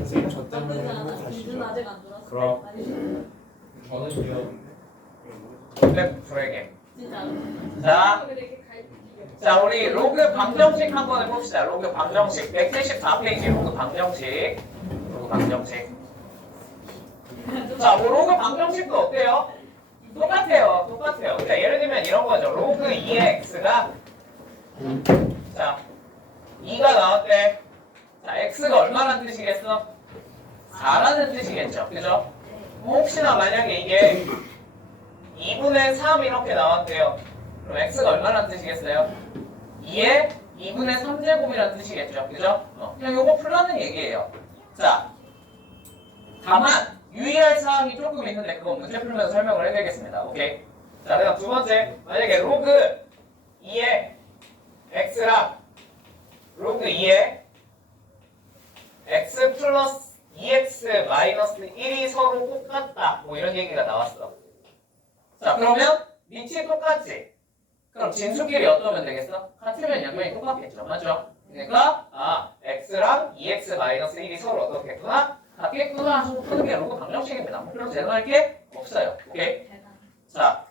선생님 저 때문에 나쁘지 않아. 행복하시죠? 기준 아직 안 들었어. 그럼. 저는요. 근데 불에게. 진짜. 자, 우리 로그 방정식 한번 해봅시다. 로그 방정식. 174페이지 로그 방정식. 로그 방정식. 자, 뭐 로그 방정식도 어때요? 똑같아요. 똑같아요. 그러니까 예를 들면 이런 거죠. 로그 2의 x가 자, 2가 나왔대. 자, x가 얼마라는 뜻이겠어? 4라는 뜻이겠죠. 그죠? 혹시나 만약에 이게 2분의 3 이렇게 나왔대요. 그럼 x가 얼마라는 뜻이겠어요? 2의 2분의 3제곱이라는 뜻이겠죠. 그죠? 그냥 요거 풀라는 얘기예요. 자, 다만 유의할 사항이 조금 있는데 그거 문제 풀면서 설명을 해드리겠습니다. 오케이? 자, 그다음 두 번째, 만약에 로그 2의 x랑 로그 2의 x 플러스 2x 마이너스 1이 서로 똑같다. 뭐 이런 얘기가 나왔어. 자, 그러면 밑이 똑같지? 그럼 진수끼리 어떠면 되겠어? 같으면 양면이 똑같겠죠. 맞죠? 그러니까 x랑 2x 마이너스 1이 서로 어떻겠구나? 같겠구나 하고 푸는 게 로그 방정식입니다. 뭐 별로 대단할 게 없어요. 오케이? 자,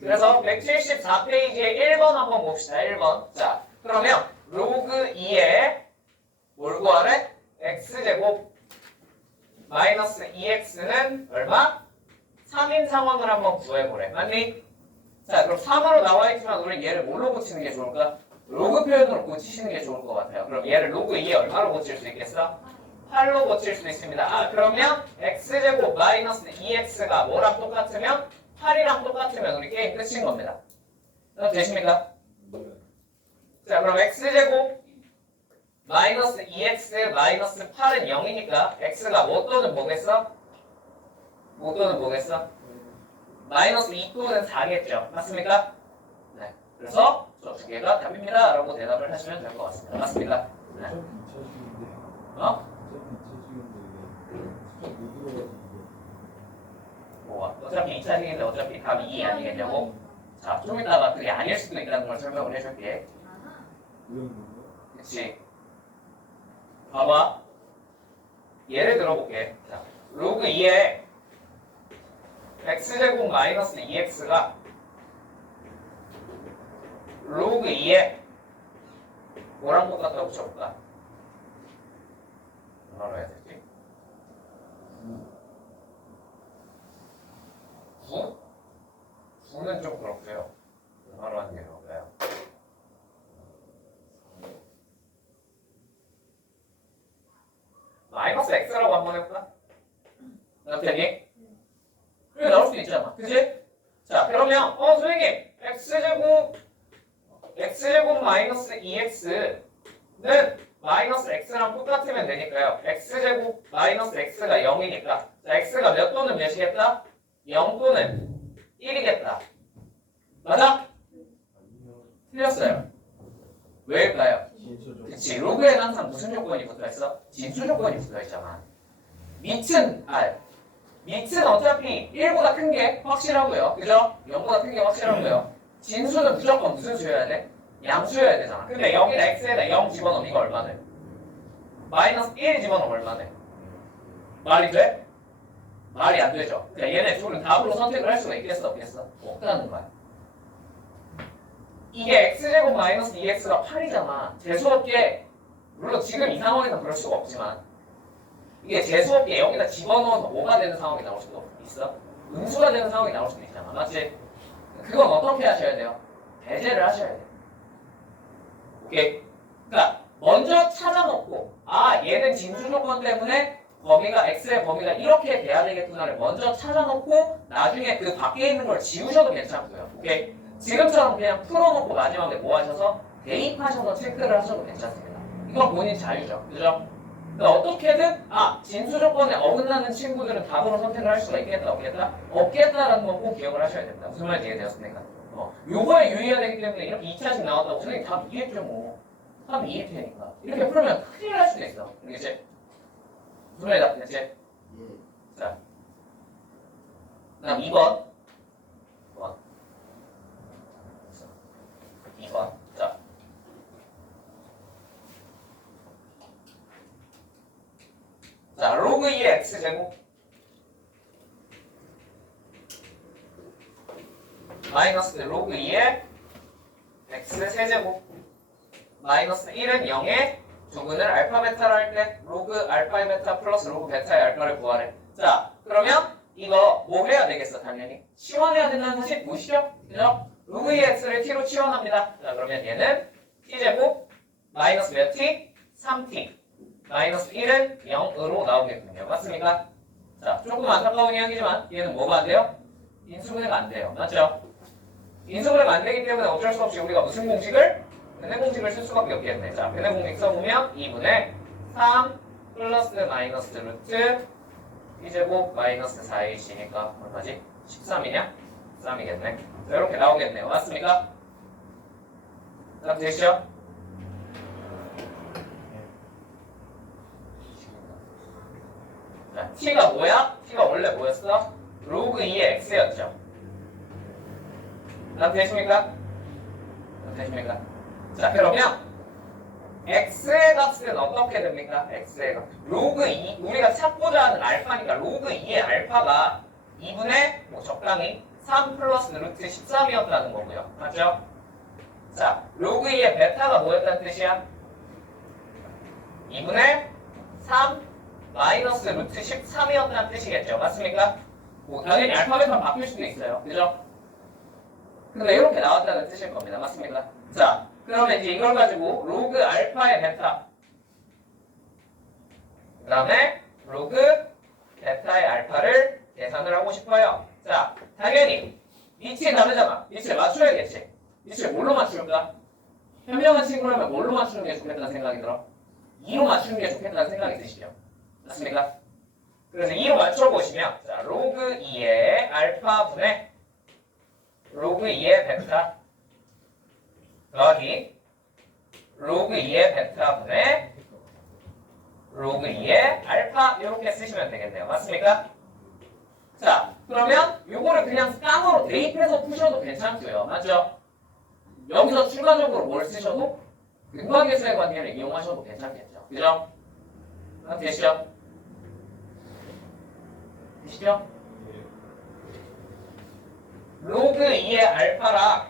그래서 174페이지에 1번 한번 봅시다. 1번. 자, 그러면 로그 2에 뭘 구하래? x제곱 마이너스 2x는 얼마? 3인 상황을 한번 구해보래. 맞니? 자, 그럼 3으로 나와 있지만 우리 얘를 뭘로 고치는 게 좋을까? 로그 표현으로 고치시는 게 좋을 것 같아요. 그럼 얘를 로그 2에 얼마로 고칠 수 있겠어? 8로 고칠 수 있습니다. 그러면 x제곱 마이너스 2x가 뭐랑 똑같으면 8이랑 똑같으면 우리 게임 끝인 겁니다. 되십니까? 자, 그럼 x제곱 마이너스 2x 마이너스 8은 0이니까 x가 뭐 또는 뭐겠어? 뭐 또는 뭐겠어? 마이너스 2 또는 4겠죠. 맞습니까? 네. 그래서 저 두 개가 답입니다. 라고 대답을 하시면 될 것 같습니다. 맞습니까? 네. 어차피 2차식인데 어차피 답이 2 아니겠냐고? 자, 좀 이따가 그게 아닐 수도 있다는 걸 설명을 해줄게. 그치? 봐봐. 예를 들어볼게. 자, 로그 2에 x제곱 마이너스 2x가 로그 2에 뭐랑 똑같다고 쳐볼까? 뭐라고 해야 되지? 9? 9는 좀 그렇고요. 얼마로 하는 게 좋을까요? 마이너스 x라고 한번 해볼까? 남편이? 그게 나올 수도 있잖아. 그치? 자, 그러면 선생님 x제곱 마이너스 2x는 마이너스 x랑 똑같으면 되니까요. x제곱 마이너스 x가 0이니까 자, x가 몇 또는 몇이겠다? 0 또는 1이겠다. 맞아? 틀렸어요. 왜일까요? 그치, 로그에는 항상 무슨 조건이 붙어있어? 진수 조건이 붙어있잖아. 밑은 어차피 1보다 큰 게 확실하고요. 그죠? 0보다 큰 게 확실하고요. 진수는 무조건 무슨 수여야 돼? 양수여야 되잖아. 근데 0이나 x에다 0 집어넣으면 이거 얼마 돼? 마이너스 1 집어넣으면 얼마 돼? 말이 돼? 말이 안 되죠. 그러니까 얘네 둘은 답으로 선택을 할 수가 있겠어? 없겠어? 없다는 거야. 이게 x제곱 마이너스 2x가 8이잖아. 재수없게 물론 지금 이 상황에서 그럴 수가 없지만 이게 재수없게 여기다 집어넣어서 뭐가 되는 상황이 나올 수도 있어? 음수가 되는 상황이 나올 수도 있잖아. 맞지? 그건 어떻게 하셔야 돼요? 배제를 하셔야 돼요. 오케이? 그러니까 먼저 찾아놓고 얘는 진수 조건 때문에 범위가 x의 범위가 이렇게 돼야 되겠구나를 먼저 찾아놓고 나중에 그 밖에 있는 걸 지우셔도 괜찮고요. 오케이? 지금처럼 그냥 풀어놓고 마지막에 뭐 하셔서 대입하셔서 체크를 하셔도 괜찮습니다. 이건 본인 자유죠. 그죠? 그러니까 어떻게든 진수 조건에 어긋나는 친구들은 답으로 선택을 할 수가 있겠다 없겠다? 없겠다라는 건 꼭 기억을 하셔야 됩니다. 무슨 말인지 이해되었습니까? 요거에 유의해야 되기 때문에 이렇게 2차식 나왔다고 선생님 답 이해했죠 뭐. 답 이해할 테니까. 이렇게 풀면 큰일 날 수도 있어. 알겠지? 무슨 말이야 답겠지? 자, 그다음 2번. 2번. 자. 로그 2의 x제곱 마이너스 로그 2의 x 세제곱 마이너스 1은 0에 두근을 알파 베타로 할 때 로그 알파의 베타 플러스 로그 베타의 알파를 구하래. 자, 그러면 이거 뭐 해야 되겠어? 당연히 치환해야 된다는 사실 보시죠? 그죠? 로그 2의 x를 t로 치환합니다. 자, 그러면 얘는 t제곱 마이너스 몇 t? 3t 마이너스 1은 0으로 나오겠군요. 맞습니까? 자, 조금 안타까운 이야기지만 얘는 뭐가 안 돼요? 인수분해가 안 돼요. 맞죠? 인수분해가 안 되기 때문에 어쩔 수 없이 우리가 무슨 공식을? 변의 공식을 쓸 수밖에 없겠네. 자, 변의 공식 써보면 2분의 3 플러스 마이너스 루트 t제곱 마이너스 4ac니까 얼마지? 13이냐? 13이겠네. 자, 이렇게 나오겠네요. 맞습니까? 자, 되시죠? 자, t가 뭐야? t가 원래 뭐였어? 로그 2의 x였죠. 다 되십니까? 되십니까? 자, 그러면 x의 값은 어떻게 됩니까? x의 값. 로그 2, 우리가 찾고자 하는 알파니까 로그 2의 알파가 2분의 뭐 적당히 3 플러스 루트 13이었다는 거고요. 맞죠? 자, 로그 2의 베타가 뭐였다는 뜻이야? 2분의 3 마이너스 루트 13이었다는 뜻이겠죠. 맞습니까? 뭐 당연히 알파벳만 바뀔 수도 있어요. 그죠? 근데 이렇게 나왔다는 뜻일 겁니다. 맞습니까? 자, 그러면 이제 이걸 가지고 로그 알파의 베타 그 다음에 로그 베타의 알파를 계산을 하고 싶어요. 자, 당연히 위치에 다르잖아. 위치를 맞춰야겠지. 위치를 뭘로 맞출까? 현명한 친구라면 뭘로 맞추는 게 좋겠다는 생각이 들어? 2로 맞추는 게 좋겠다는 생각이 드시죠? 맞습니까? 그래서 2로 맞춰보시면 자, 로그 2의 알파분의 로그 2의 베타 더하기 로그 2의 베타분의 로그 2의 알파 이렇게 쓰시면 되겠네요. 맞습니까? 자, 그러면 요거를 그냥 깡으로 대입해서 푸셔도 괜찮고요. 맞죠? 여기서 추가적으로 뭘 쓰셔도 근방계수의 관계를 이용하셔도 괜찮겠죠. 그죠? 되시죠? 되시죠? 로그 2의 알파랑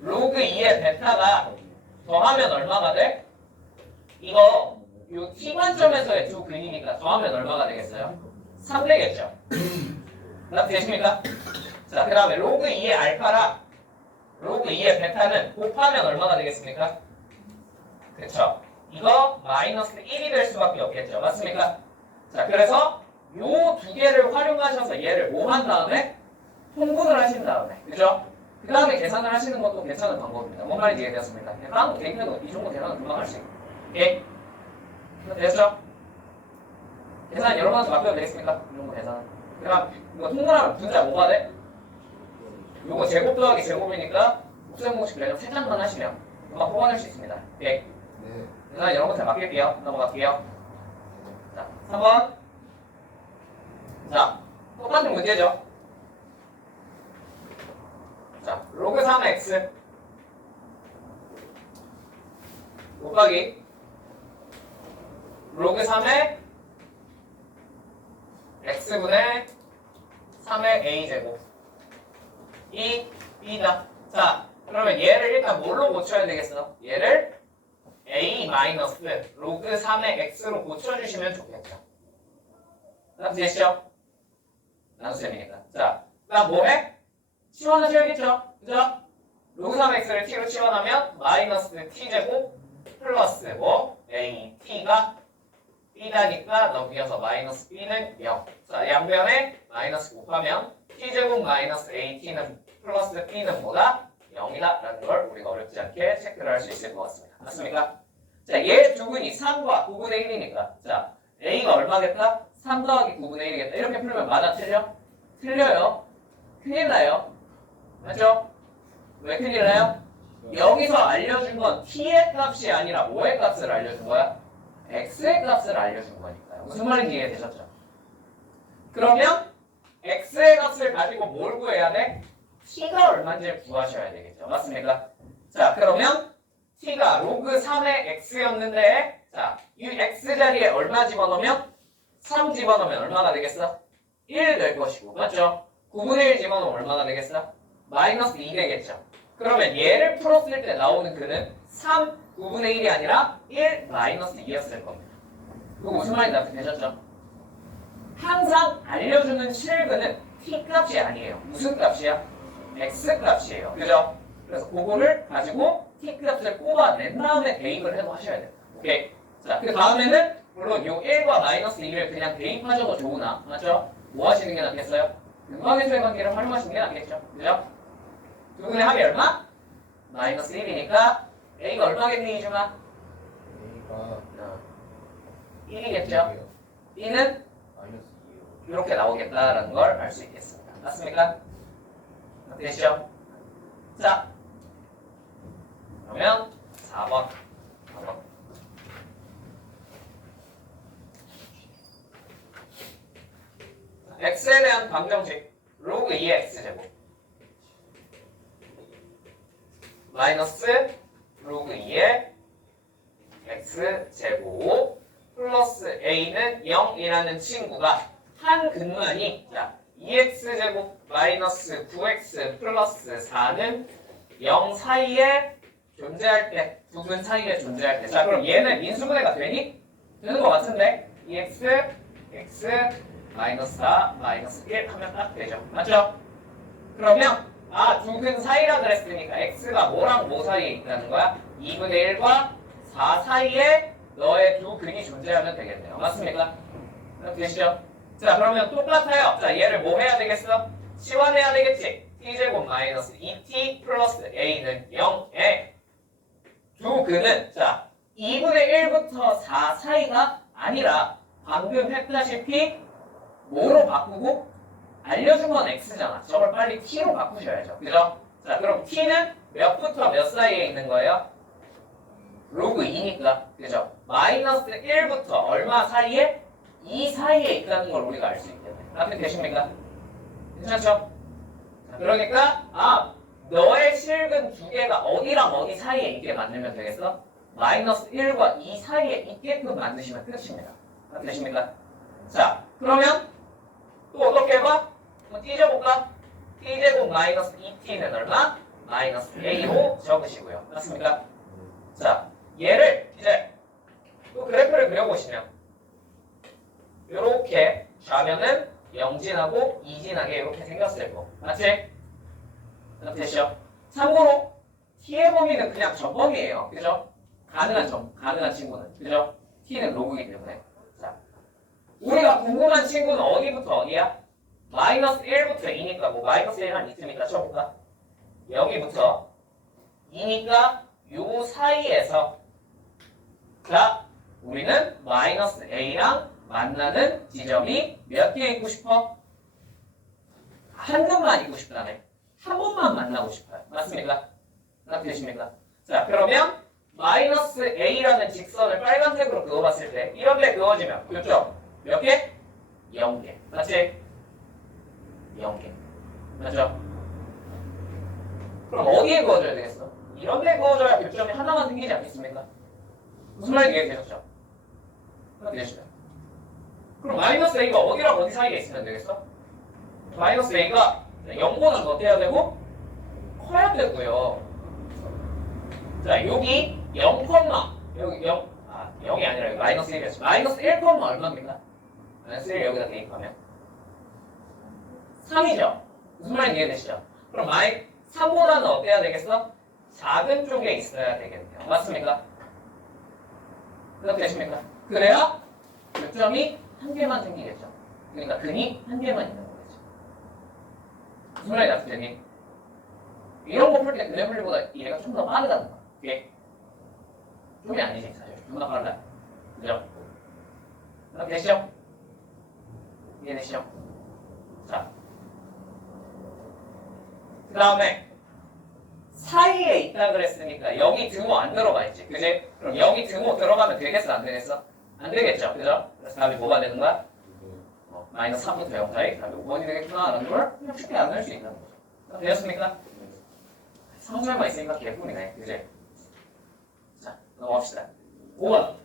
로그 2의 베타가 더하면 얼마가 돼? 이거 요 t관점에서의 두 근이니까 더하면 얼마가 되겠어요? 3 되겠죠? 되십니까? 자, 그 다음에 로그 2의 알파랑 로그 2의 베타는 곱하면 얼마가 되겠습니까? 그쵸? 이거 마이너스 1이 될 수밖에 없겠죠? 맞습니까? 자, 그래서 요 두 개를 활용하셔서 얘를 뭐 한 다음에 통분을 하신 다음에, 그죠? 그 다음에 계산을 하시는 것도 괜찮은 방법입니다. 뭔 말인지 이해되었습니까? 다음 대입해도 이 정도 계산은 금방 할 수 있고. 오케이? 됐죠? 계산 여러 번째 맡겨도 되겠습니까? 이 정도 계산. 그럼 이거 통분하면 분자 뭐가 돼? 요거 제곱 더하기 제곱이니까 곱셈 공식 그래도 3장만 하시면 금방 뽑아낼 수 있습니다. 오케이? 계산 여러 번째 맡길게요. 넘어갈게요. 자, 3번. 자, 똑같은 문제죠? 자, 로그 3x 곱하기 로그 3의 x분의 3의 a제곱 이 b다. 자, 그러면 얘를 일단 뭘로 고쳐야 되겠어? 얘를 a 마이너스 로그 3의 x로 고쳐주시면 좋겠죠. 되시죠? 나눗셈이니까. 자, 그다음 뭐해? 치환하셔야겠죠? 그죠? 로그 3x를 t로 치환하면 마이너스 t제곱 플러스 뭐 a t가 b다니까 넘겨서 마이너스 b는 0. 자, 양변에 마이너스 곱하면 t제곱 마이너스 at는 플러스 b는 뭐다? 0이다 라는 걸 우리가 어렵지 않게 체크를 할 수 있을 것 같습니다. 맞습니까? 자, 얘 두 분이 3과 9분의 1이니까 자, a가 얼마겠다? 3 더하기 9분의 1이겠다. 이렇게 풀면 맞아? 틀려? 틀려요. 큰일 나요. 맞죠? 왜 큰일 나요? 여기서 알려준 건 t의 값이 아니라 뭐의 값을 알려준 거야? x의 값을 알려준 거니까요. 무슨 말인지 이해되셨죠? 그러면 x의 값을 가지고 뭘 구해야 돼? t가 얼마인지 구하셔야 되겠죠. 맞습니까? 자, 그러면 t가 로그 3의 x였는데 자, 이 x 자리에 얼마 집어넣으면 3 집어넣으면 얼마가 되겠어? 1 될 것이고 맞죠? 9분의 1 집어넣으면 얼마가 되겠어? 마이너스 2 되겠죠. 그러면 얘를 풀었을 때 나오는 그는 3 9분의 1이 아니라 1 마이너스 2였을 겁니다. 이거 무슨 말인지 되셨죠? 항상 알려주는 실근은 t 값이 아니에요. 무슨 값이야? x 값이에요. 그죠? 그래서 그거를 가지고 t 값을 꼽아낸 다음에 대입을 해도 하셔야 돼요. 오케이. 자, 그 다음에는 물론 요 1과 마이너스 2를 그냥 대입하셔도 좋으나 맞죠? 뭐 하시는 게 낫겠어요? 근방의 관계를 활용하시는 게 낫겠죠? 그죠? 두 분의 합이 얼마? 마이너스 1이니까 a가 얼마겠니 이중아? A가 1이겠죠? b는 마이너스 2예요. 이렇게 나오겠다라는 걸 알 수 있겠습니다. 맞습니까? 되시죠? 자, 그러면 4번. x에 대한 방정식 로그 2의 x제곱 마이너스 로그 2의 x제곱 플러스 a는 0이라는 친구가 한 근만이 자 2x제곱 마이너스 9x 플러스 4는 0 사이에 존재할 때, 두 근 사이에 존재할 때. 자, 그럼 얘는 인수분해가 되니? 되는 것 같은데? 2x, x, 마이너스 4, 마이너스 1 하면 딱 되죠. 맞죠? 그러면, 두 근 사이라 그랬으니까 x가 뭐랑 뭐 사이에 있다는 거야? 2분의 1과 4 사이에 너의 두 근이 존재하면 되겠네요. 맞습니까? 이렇게 되시죠? 자, 그러면 똑같아요. 자, 얘를 뭐 해야 되겠어? 치환해야 되겠지? t제곱 마이너스 2t 플러스 a는 0에 두 근은 자 2분의 1부터 4 사이가 아니라 방금 했다시피 뭐로 바꾸고 알려준 건 x잖아. 저걸 빨리 t로 바꾸셔야죠. 그죠? 자 그럼 t는 몇부터 몇 사이에 있는 거예요? 로그 2니까 그죠? 마이너스 1부터 얼마 사이에? 2 사이에 있다는 걸 우리가 알 수 있겠네. 어떻게 되십니까? 괜찮죠? 자, 그러니까 너의 실근 두 개가 어디랑 어디 사이에 있게 만들면 되겠어? 마이너스 1과 2 사이에 있게끔 만드시면 끝입니다. 되십니까? 자, 그러면 또 어떻게 해봐? 한번 띄져볼까? t제곱 마이너스 2t는 얼마? 마이너스 a로 적으시고요. 맞습니까? 자, 얘를 이제 또 그래프를 그려보시면 이렇게 좌면은 0진하고 2진하게 이렇게 생겼을 거. 맞지? 됐죠? 참고로 t의 범위는 그냥 접범위예요. 그죠? 가능한 친구는. 그죠? t는 로그이기 때문에. 자, 우리가 궁금한 친구는 어디부터 어디야? 마이너스 1부터 2니까 뭐 마이너스 1 한 이쯤 있다 쳐볼까? 여기부터 2니까 요 사이에서 자, 우리는 마이너스 a랑 만나는 지점이 몇 개 있고 싶어? 한 근만 있고 싶다네. 한 번만 만나고 싶어요. 맞습니까? 어떻게 되십니까? 자, 그러면 마이너스 a라는 직선을 빨간색으로 그어봤을 때 이런 데 그어지면 그렇죠? 몇 개? 0개. 맞지? 0개. 맞죠? 그럼 어디에 그어줘야 되겠어? 이런 데 그어줘야 교점이 하나만 생기지 않겠습니까? 무슨 말인지 이해되셨죠? 어떻게 되시나요? 그럼 마이너스 a가 어디랑 어디 사이에 있으면 되겠어? 마이너스 a가 0보다 더 돼야 되고 커야 되고요. 자, 여기 0, 여기 0이 아니라 여기 마이너스 1이었죠. 마이너스 1, 얼마입니까? 마이너스 1 여기다 대입하면 3이죠. 무슨 말인지 이해되시죠? 그럼 3보다는 어때야 되겠어? 작은 쪽에 있어야 되겠네요. 맞습니까? 그렇게 되십니까? 그래야 교점이 한 개만 생기겠죠. 그러니까 근이 한 개만 있는 거겠죠. 무슨 말이 나쁘니? 이런 거 풀 때 그래 풀리보다 얘가 좀 더 빠르다는 거야. 오케이? 좀이 아니지 사실. 좀 더 빠르다. 그죠? 그렇게 되시죠? 이해되시죠? 자, 그 다음에 사이에 있다 그랬으니까 여기 등호 안 들어가 있지. 그지? 그럼 여기 등호 들어가면 되겠어? 안 되겠어? 안 되겠죠. 그죠? 그래서 답이 뭐가 되는 거야? 마이너스 3부터 0 사이 답이 5번이 되겠구나 라는 걸 그냥 쉽게 안 할 수 있다는 거죠. 되셨습니까? 상수열만 있으니까 개뿐이네. 그지? 자, 넘어갑시다. 5번.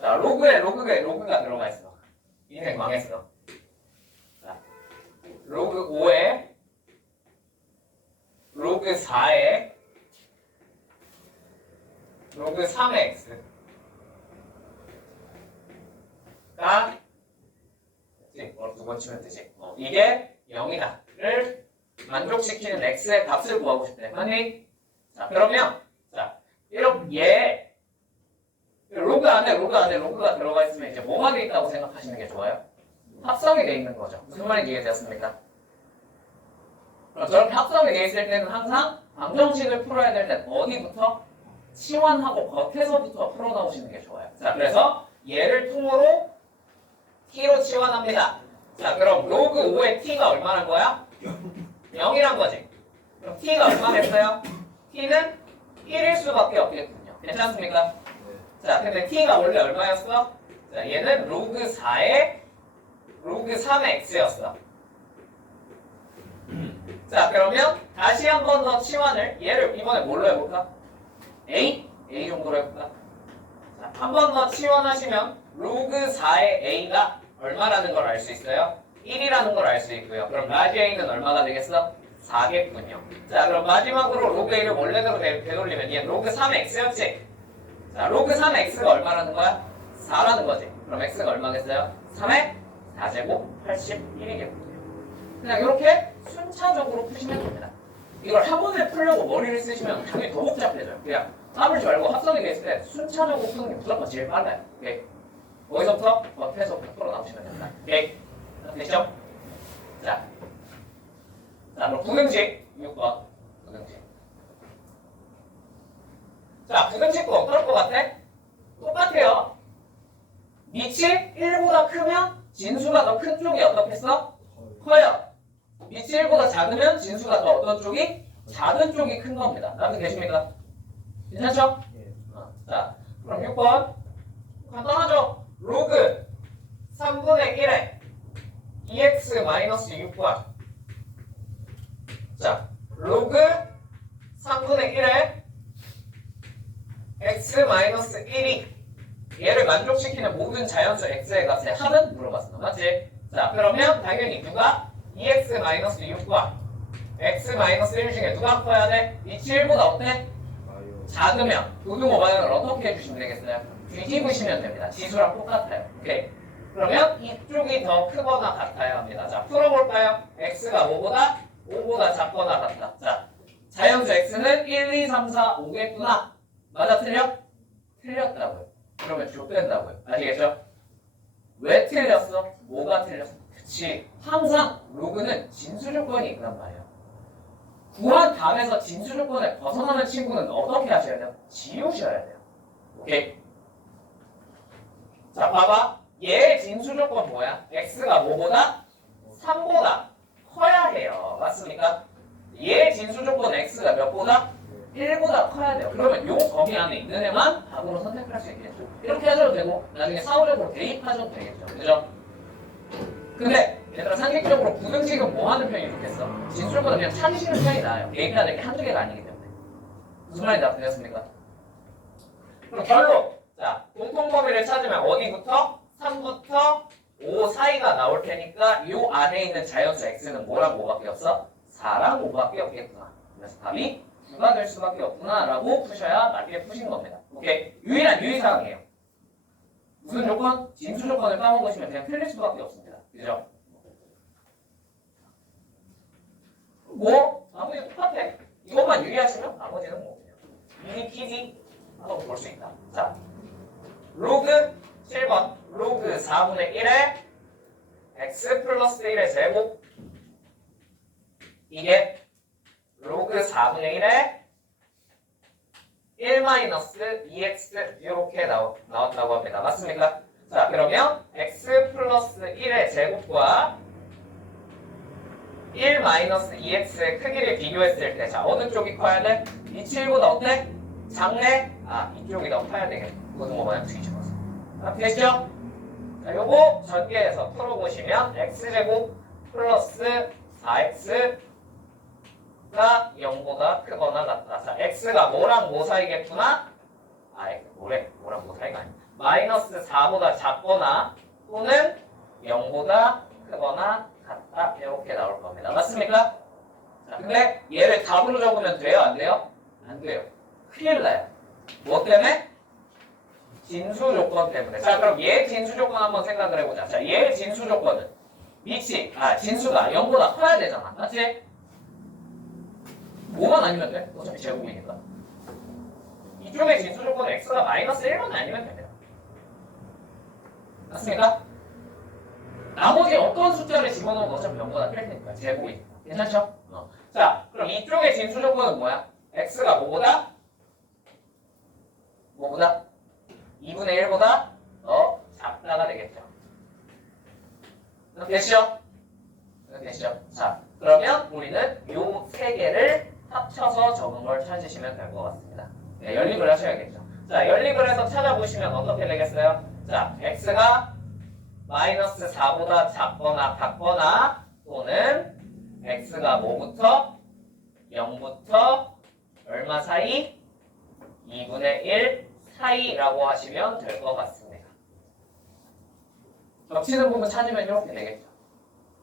자, 로그가 들어가 있어. 인생 망했어. 자, 로그 5에 로그 4에 로그 3의 x가 두번 치면 되지. 이게 0이다를 만족시키는 x의 값을 구하고 싶대. 맞니? 자, 그러면 자, 이렇게 로그 안에 로그가 들어가 있으면 이제 뭐가 돼 있다고 생각하시는 게 좋아요? 합성이 돼 있는 거죠. 무슨 말인지 이해되었습니까? 그럼 저렇게 합성이 돼 있을 때는 항상 방정식을 풀어야 될 때 어디부터? 치환하고 겉에서부터 풀어 나오시는 게 좋아요. 자, 그래서 얘를 통으로 t로 치환합니다. 자, 그럼 로그 5의 t가 얼마란 거야? 0이란 거지. 그럼 t가 얼마겠어요? t는 1일 수밖에 없겠군요. 괜찮습니까? 자, 근데 t가 원래 얼마였어? 자, 얘는 로그 4에 로그 3의 x였어. 자, 그러면 다시 한 번 더 치환을 얘를 이번에 뭘로 해볼까? A 정도로 해볼까? 자, 한 번 더 치환하시면 로그 4의 a가 얼마라는 걸 알 수 있어요? 1이라는 걸 알 수 있고요. 그럼 라지 a는 얼마가 되겠어? 4겠군요. 자, 그럼 마지막으로 로그 a를 원래대로 되돌리면 얘 로그 3의 x였지? 자, 로그 3의 x가 얼마라는 거야? 4라는 거지. 그럼 x가 얼마겠어요? 3의 4제곱 81이겠군요. 그냥 이렇게 순차적으로 푸시면 됩니다. 이걸 학원에 풀려고 머리를 쓰시면 당연히 더 복잡해져요. 그냥 까불지 말고 합성이 됐을 때 순차적으로 푸는 게 무조건 제일 빨라요. 오케이? 어디서부터? 겉에서부터 풀어 나오시면 됩니다. 오케이? 됐죠? 자, 그럼 부등식 6번 부등식. 자, 부등식도 어떨 것 같아? 똑같아요. 밑이 1보다 크면 진수가 더 큰 쪽이 어떻겠어? 커요. 밑이 1보다 작으면 진수가 더 어떤 쪽이? 작은 쪽이 큰 겁니다. 나도 계십니까? 괜찮죠? 자, 그럼 6번 간단하죠? 로그 3분의 1에 2x-6과 자, 로그 3분의 1에 x-1이 얘를 만족시키는 모든 자연수 x의 값의 합은 물어봤어. 맞지? 자, 그러면 당연히 누가 2x-6과 x-1 중에 누가 커야 돼? 이 7보다 어때? 작으면 도등호 반응을 어떻게 해주시면 되겠어요? 뒤집으시면 됩니다. 지수랑 똑같아요. 오케이. 그러면 이쪽이 더 크거나 같아야 합니다. 자, 풀어볼까요? x가 5보다 작거나 같다. 자, 자연수 x는 1, 2, 3, 4, 5겠구나. 맞아, 틀려? 틀렸다고요. 그러면 족된다고요. 아시겠죠? 왜 틀렸어? 뭐가 틀렸어? 그치. 항상 로그는 진수 조건이 있단 말이에요. 구한 답에서 진수 조건을 벗어나는 친구는 어떻게 하셔야 돼요? 지우셔야 돼요. 오케이? 자, 봐봐. 얘의 진수 조건 뭐야? x가 5보다 3보다 커야 해요. 맞습니까? 얘의 진수 조건 x가 몇보다? 1보다 커야 돼요. 그러면 요 범위 안에 있는 애만 답으로 선택할 수 있겠죠. 이렇게 하셔도 되고 나중에 사후적으로 대입하셔도 되겠죠. 그죠? 근데 얘들아 상식적으로 부등식은 뭐 하는 편이 좋겠어? 진수 조건은 그냥 찾으시는 편이 나아요. 대입해야 될 게 한두 개가 아니기 때문에. 무슨 말인지 아시겠습니까? 그럼 결론. 자, 공통범위를 찾으면 어디부터? 3부터 5 사이가 나올 테니까 요 안에 있는 자연수 x는 뭐랑 뭐밖에 없어? 4랑 5밖에 없겠구나. 그래서 답이 9가 될 수밖에 없구나 라고 푸셔야 맞게 푸신 겁니다. 오케이? 유일한 유의사항이에요. 무슨 조건? 진수 조건을 까먹으시면 그냥 틀릴 수밖에 없습니다. 그죠? 뭐? 나머지 똑같아. 이것만 유의하시면 나머지는 뭐 그냥 이지 피지 하고 볼 수 있다. 자, 로그 7번 로그 4분의 1에 x 플러스 1의 제곱 이게 로그 4분의 1에 1-2x 이렇게 나왔다고 합니다. 맞습니까? 자, 그러면 x 플러스 1의 제곱과 1-2x의 크기를 비교했을 때 자, 어느 쪽이 커야 돼? 이 7보다 어때? 작네? 아, 이쪽이 더 커야 되겠네. 그것은 뭐 그냥 뒤집어서. 됐죠? 자, 요거 전개해서 풀어보시면 x제곱 플러스 4x가 0보다 크거나 같다. 자, x가 뭐랑 뭐 사이겠구나? 아, 뭐랑 뭐 사이가 아니다. 마이너스 4보다 작거나 또는 0보다 크거나 같다. 이렇게 나올 겁니다. 맞습니까? 자, 근데 얘를 답으로 적으면 돼요? 안 돼요? 안 돼요. 큰일 나요. 뭐 때문에? 진수 조건 때문에. 자, 그럼 얘 진수 조건 한번 생각을 해보자. 자, 얘 진수 조건은 진수가 0보다 커야 되잖아. 맞지? 5만 아니면 돼. 어차피 제곱이니까. 이쪽에 진수 조건 x가 마이너스 1만 아니면 됩니다. 맞습니까? 나머지 어떤 숫자를 집어넣으면 어차피 0보다 클 테니까. 제곱이니까. 괜찮죠? 자, 그럼 이쪽의 진수 조건은 뭐야? x가 뭐보다? 2분의 1보다 더 작다가 되겠죠. 됐죠? 됐죠? 자, 그러면 우리는 요 세 개를 합쳐서 적은 걸 찾으시면 될 것 같습니다. 네, 연립을 하셔야겠죠. 자, 연립을 해서 찾아보시면 어떻게 되겠어요? 자, x가 마이너스 4보다 작거나 같거나 또는 x가 뭐부터? 0부터 얼마 사이? 2분의 1 사이라고 하시면 될 것 같습니다. 겹치는 부분 찾으면 이렇게 되겠죠.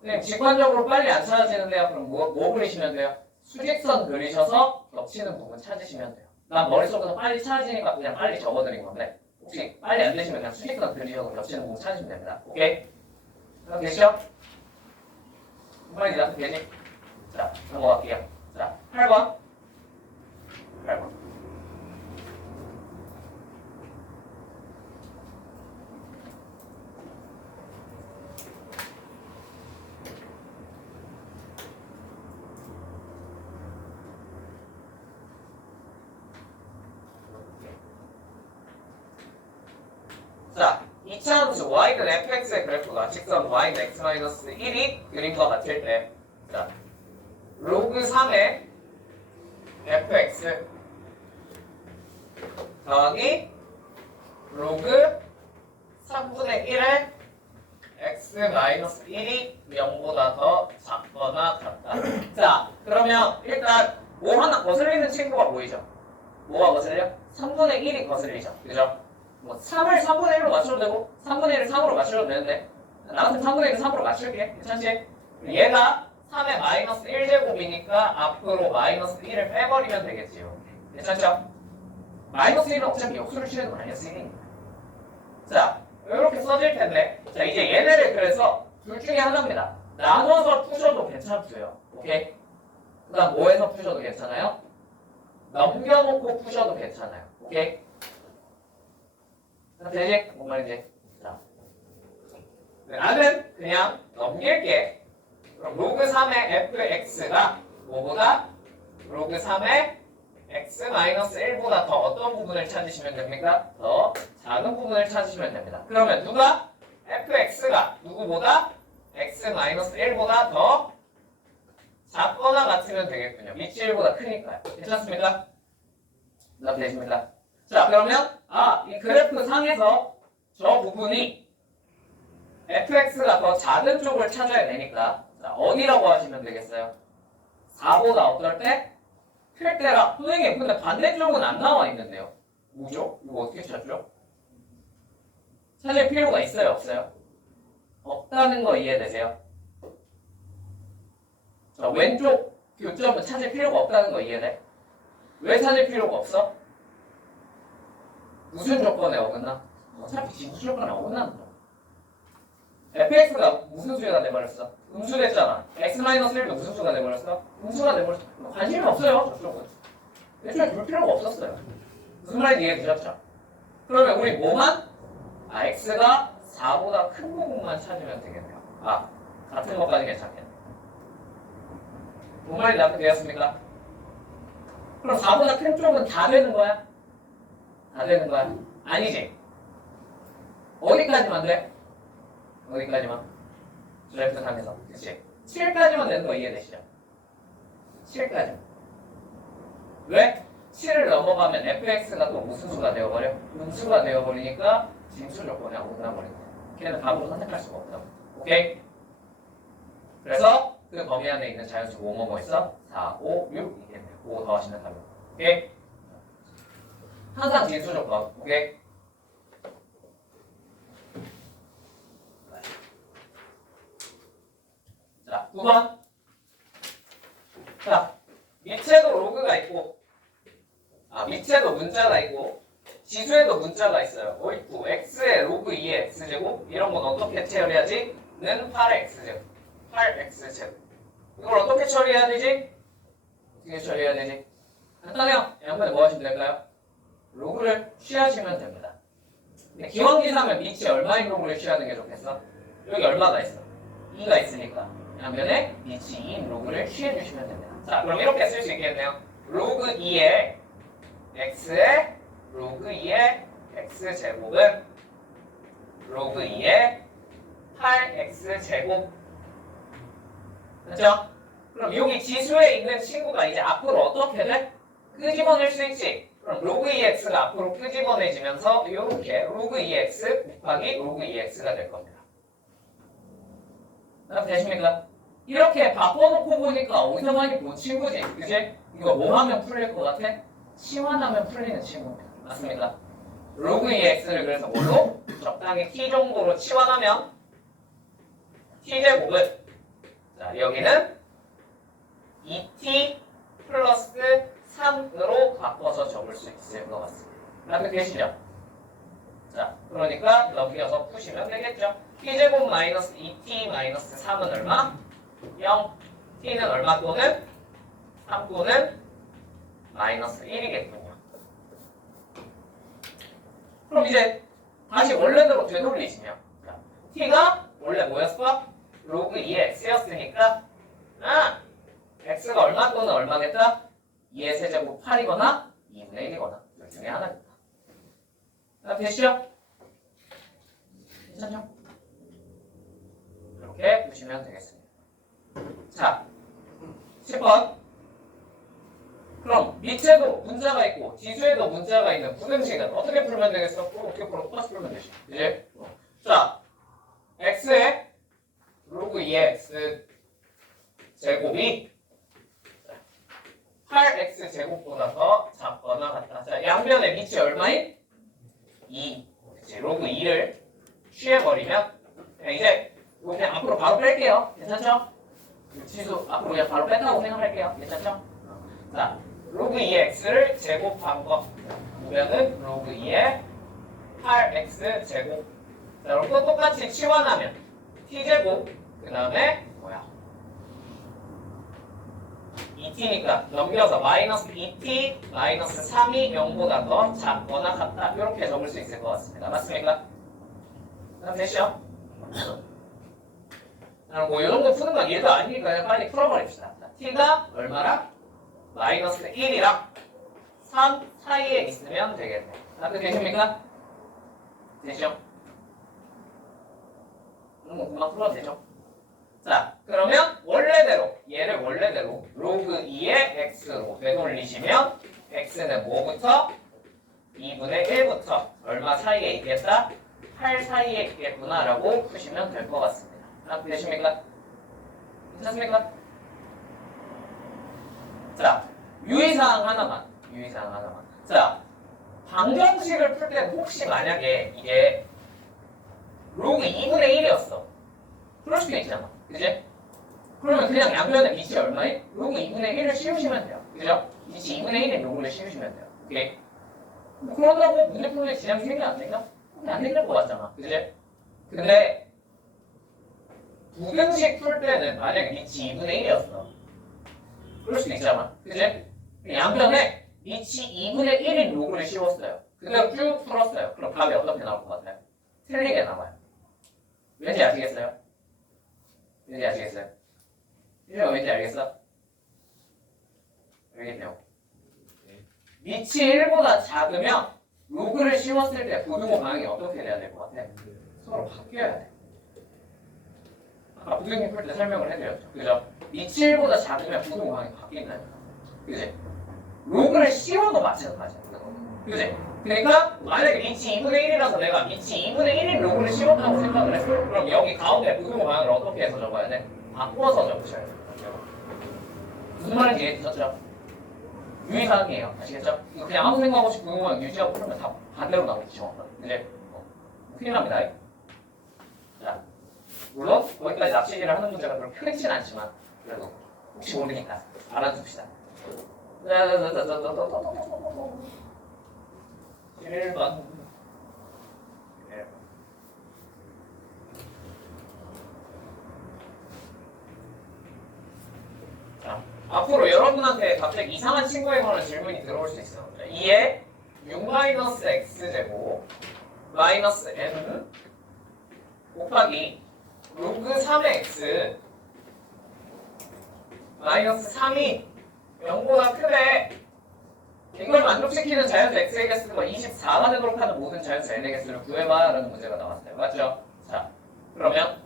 근데 직관적으로 빨리 안 찾아지는데요. 그럼 뭐 그리시면 돼요? 수직선 그리셔서 겹치는 부분 찾으시면 돼요. 난 머릿속에서 빨리 찾아지니까 그냥 빨리 적어드린 건데 혹시 빨리 안 되시면 그냥 수직선 그리셔서 겹치는 부분 찾으시면 됩니다. 오케이? 그럼 되시죠? 빨리 나도 되지? 자, 넘어갈게요. 자, 8번. 자, 이차함수 y는 fx의 그래프가 직선 y는 x-1이 그림과 같을 때, 자, 로그 3의 fx 더하기 로그 3분의 1의 x-1이 0보다 더 작거나 같다. 자, 그러면 일단 뭐 하나 거슬리는 친구가 보이죠? 뭐가 거슬려? 3분의 1이 거슬리죠. 그죠? 뭐 3을 3분의 1로 맞춰도 되고 3분의 1을 3으로 맞춰도 되는데 나 같은 3분의 1을 3으로 맞출게. 괜찮지? 얘가 3의 마이너스 1제곱이니까 앞으로 마이너스 1을 빼버리면 되겠지요. 괜찮죠? 마이너스 1은 어차피 역수를 취해도 마이너스 1이니까. 자, 이렇게 써질 텐데 자, 이제 얘네를 그래서 둘 중에 하나입니다. 나눠서 푸셔도 괜찮고요. 오케이? 그 다음 뭐해서 푸셔도 괜찮아요? 넘겨놓고 푸셔도 괜찮아요. 오케이? 되지? 뭔 말인지. 자, 나는 그냥 넘길게. 그럼 로그 3의 fx가 뭐보다? 로그 3의 x-1보다 더 어떤 부분을 찾으시면 됩니까? 더 작은 부분을 찾으시면 됩니다. 그러면 누가? fx가 누구보다? x-1보다 더 작거나 같으면 되겠군요. 위치 1보다 크니까요. 괜찮습니까? 되십니까? 자, 그러면 이 그래프 상에서 저 부분이 fx가 더 작은 쪽을 찾아야 되니까 자, 어디라고 하시면 되겠어요? 4보다 어떨 때? 클 때라. 선생님, 근데 반대쪽은 안 나와 있는데요. 뭐죠? 이거 어떻게 찾죠? 찾을 필요가 있어요? 없어요? 없다는 거 이해되세요? 자, 왼쪽 교점은 찾을 필요가 없다는 거 이해돼? 왜 찾을 필요가 없어? 무슨 조건에 어긋나? 어차피 진수 조건에 어긋나는 거. fx가 무슨 수가 돼버렸어? 음수됐잖아. x-1도 무슨 수가 돼버렸어? 음수가 돼버렸어. 관심이 없어요, 저쪽은. 애초에 볼 필요가 없었어요. 무슨 말인지 이해되셨죠? 그러면 우리 뭐만? x가 4보다 큰 부분만 찾으면 되겠네요. 같은 것까지 괜찮겠네. 뭔 말인지 납득되었습니까? 그럼 4보다 큰 쪽은 다 되는 거야? 다 되는 거야? 아니지. 어디까지만 돼? 어디까지만? 그래프 상에서. 그치? 7까지만 되는 거 이해되시죠? 7까지. 왜? 7을 넘어가면 fx가 또 무슨 수가 되어버려? 음수가 되어버리니까 진수 조건에 어긋나버린다. 걔는 답으로 선택할 수가 없다고. 오케이? 그래서 그 범위 안에 있는 자연수 뭐뭐 있어? 4, 5, 6 이겠네요. 5 더하시면 답입니다. 오케이? 항상 진수 조건. 오케이? 9번. 자, 밑에도 로그가 있고, 밑에도 문자가 있고, 지수에도 문자가 있어요. 있고, x의 로그 2의 x제곱, 이런 건 어떻게 처리하지? 는 8의 x제곱, 8x제곱. 이걸 어떻게 처리해야 되지? 어떻게 처리해야 되지? 간단해요. 양변에 뭐 하시면 될까요? 로그를 취하시면 됩니다. 근데 기원기상을 밑이 얼마인 로그를 취하는 게 좋겠어? 여기 얼마가 있어? 2가 있으니까 양변에 밑이 2인 로그를 취해주시면 됩니다. 자, 그럼 이렇게 쓸 수 있겠네요. 로그 2의 x의 로그 2의 x제곱은 로그 2의 8x제곱. 그렇죠? 그럼 여기 지수에 있는 친구가 이제 앞으로 어떻게 돼? 끄집어낼 수 있지. 그럼 로그 2x가 앞으로 끄집어내지면서 이렇게 로그 2x 곱하기 로그 2x가 될 겁니다. 되십니까? 이렇게 바꿔놓고 보니까 어디서 많이 본 친구지? 그지? 이거 뭐 하면 풀릴 것 같아? 치환하면 풀리는 친구입니다. 맞습니까? 로그 2x를 그래서 뭘로? 적당히 t 정도로 치환하면 t제곱은 자 여기는 2t 플러스 3으로 바꿔서 적을 수 있을 것 같습니다. 이렇게 되시죠? 자, 그러니까 넘겨서 푸시면 되겠죠? t제곱 마이너스 2t 마이너스 3은 얼마? 0. t는 얼마 또는? 3 또는 마이너스 1이겠군요. 그럼 이제 다시 원래대로 되돌리시면 자, t가 원래 뭐였어? 로그 2의 x였으니까 x가 얼마 또는 얼마겠다? 2의 세제곱 8이거나 2분의 1이거나 둘 중에 하나입니다. 되시죠? 괜찮죠? 이렇게 보시면 되겠습니다. 자, 10번. 그럼 밑에도 문자가 있고 지수에도 문자가 있는 부등식은 어떻게 풀면 되겠어? 어떻게 똑같이 풀면 되지? 이제 자, x의 로그 2의 x 제곱이 8x 제곱보다 더 작거나 같다. 자, 양변의 밑이 얼마인? 2. 그치, 로그 2를 취해버리면 이제 이거 그냥 앞으로 바로 뺄게요. 괜찮죠? 지수 앞으로 그냥 바로 뺀다고 생각할게요. 괜찮죠? 자, 로그 2의 x를 제곱한 거 보면은 로그 2의 8x 제곱. 자, 그럼 또 똑같이 치환하면 t제곱 그 다음에 뭐야? 2t니까 넘겨서 마이너스 2t 마이너스 3이 0보다 더 작거나 같다. 이렇게 적을 수 있을 것 같습니다. 맞습니까? 되시죠? 뭐 이 정도 푸는 건 얘도 아니니까 그냥 빨리 풀어버립시다. 자, t가 얼마랑? 마이너스 1이랑 3 사이에 있으면 되겠네. 그렇게 되십니까? 되시죠? 뭐 금방 풀어도 되죠? 자, 그러면 원래대로 얘를 원래대로 로그 2의 x로 되돌리시면 x는 뭐부터? 2분의 1부터 얼마 사이에 있겠다? 8 사이에 있겠구나 라고 푸시면 될 것 같습니다. 되십니까? 괜찮습니까? 자, 유의사항 하나만. 자, 방정식을 풀 때 혹시 만약에 이게 로그 2분의 1이었어. 그럴 수도 있잖아. 그지? 그러면 그냥 양변의 밑이 얼마인? 로그 2분의 1을 씌우시면 돼요. 그죠? 밑이 2분의 1의 로그를 씌우시면 돼요. 오케이? 뭐 그런다고 문제 푸는 데 지장이 생겨 안 생겨? 안 생길 것 같잖아. 그지? 근데 부등식 풀 때는 만약에 밑이 2분의 1이었어. 그럴 수도 있잖아. 그지? 양변에 밑이 2분의 1인 로그를 씌웠어요. 그대로 쭉 풀었어요. 그럼 답이 어떻게 나올 것 같아요? 틀리게 나와요. 왠지 아시겠어요? 왠지 아시겠어요? 이거 왠지 알겠어? 알겠네요. 밑이 1보다 작으면 로그를 씌웠을 때 부등호 방향이 어떻게 돼야 될 것 같아? 서로 바뀌어야 돼. 아까 부등식 풀 때 설명을 해드렸죠. 그죠? 밑이 1보다 작으면 부등호 방향이 바뀐다니까. 그지? 로그를 씌워도 마찬가지야. 그지? 그러니까 만약에 밑이 2분의 1이라서 내가 밑이 2분의 1인 로그를 씌웠다고 생각을 했어. 그럼 여기 가운데 부등호 방향을 어떻게 해서 적어야 돼? 바꿔서 적으셔야 돼. 무슨 말인지 이해되셨죠? 유의사항이에요. 아시겠죠? 이거 그냥 아무 생각 없이 부등호 방향 유지하고 풀면 다 반대로 나오겠지. 정확하게. 그지? 큰일 납니다. 자, 물론 거기까지 납치질을 하는 문제가 그렇게 흔치는 않지만 그래도 혹시 모르니까 알아둡시다. 1번. 자, 앞으로 여러분한테 갑자기 이상한 친구에 관한 질문이 들어올 수 있어. 2에 6-x제곱 마이너스 n 곱하기 로그 3의 x 마이너스 3이 0보다 크대. 이걸 만족시키는 자연수 x의 개수가 24가 되도록 하는 모든 자연수 n의 개수를 구해봐 라는 문제가 나왔어요. 맞죠? 자, 그러면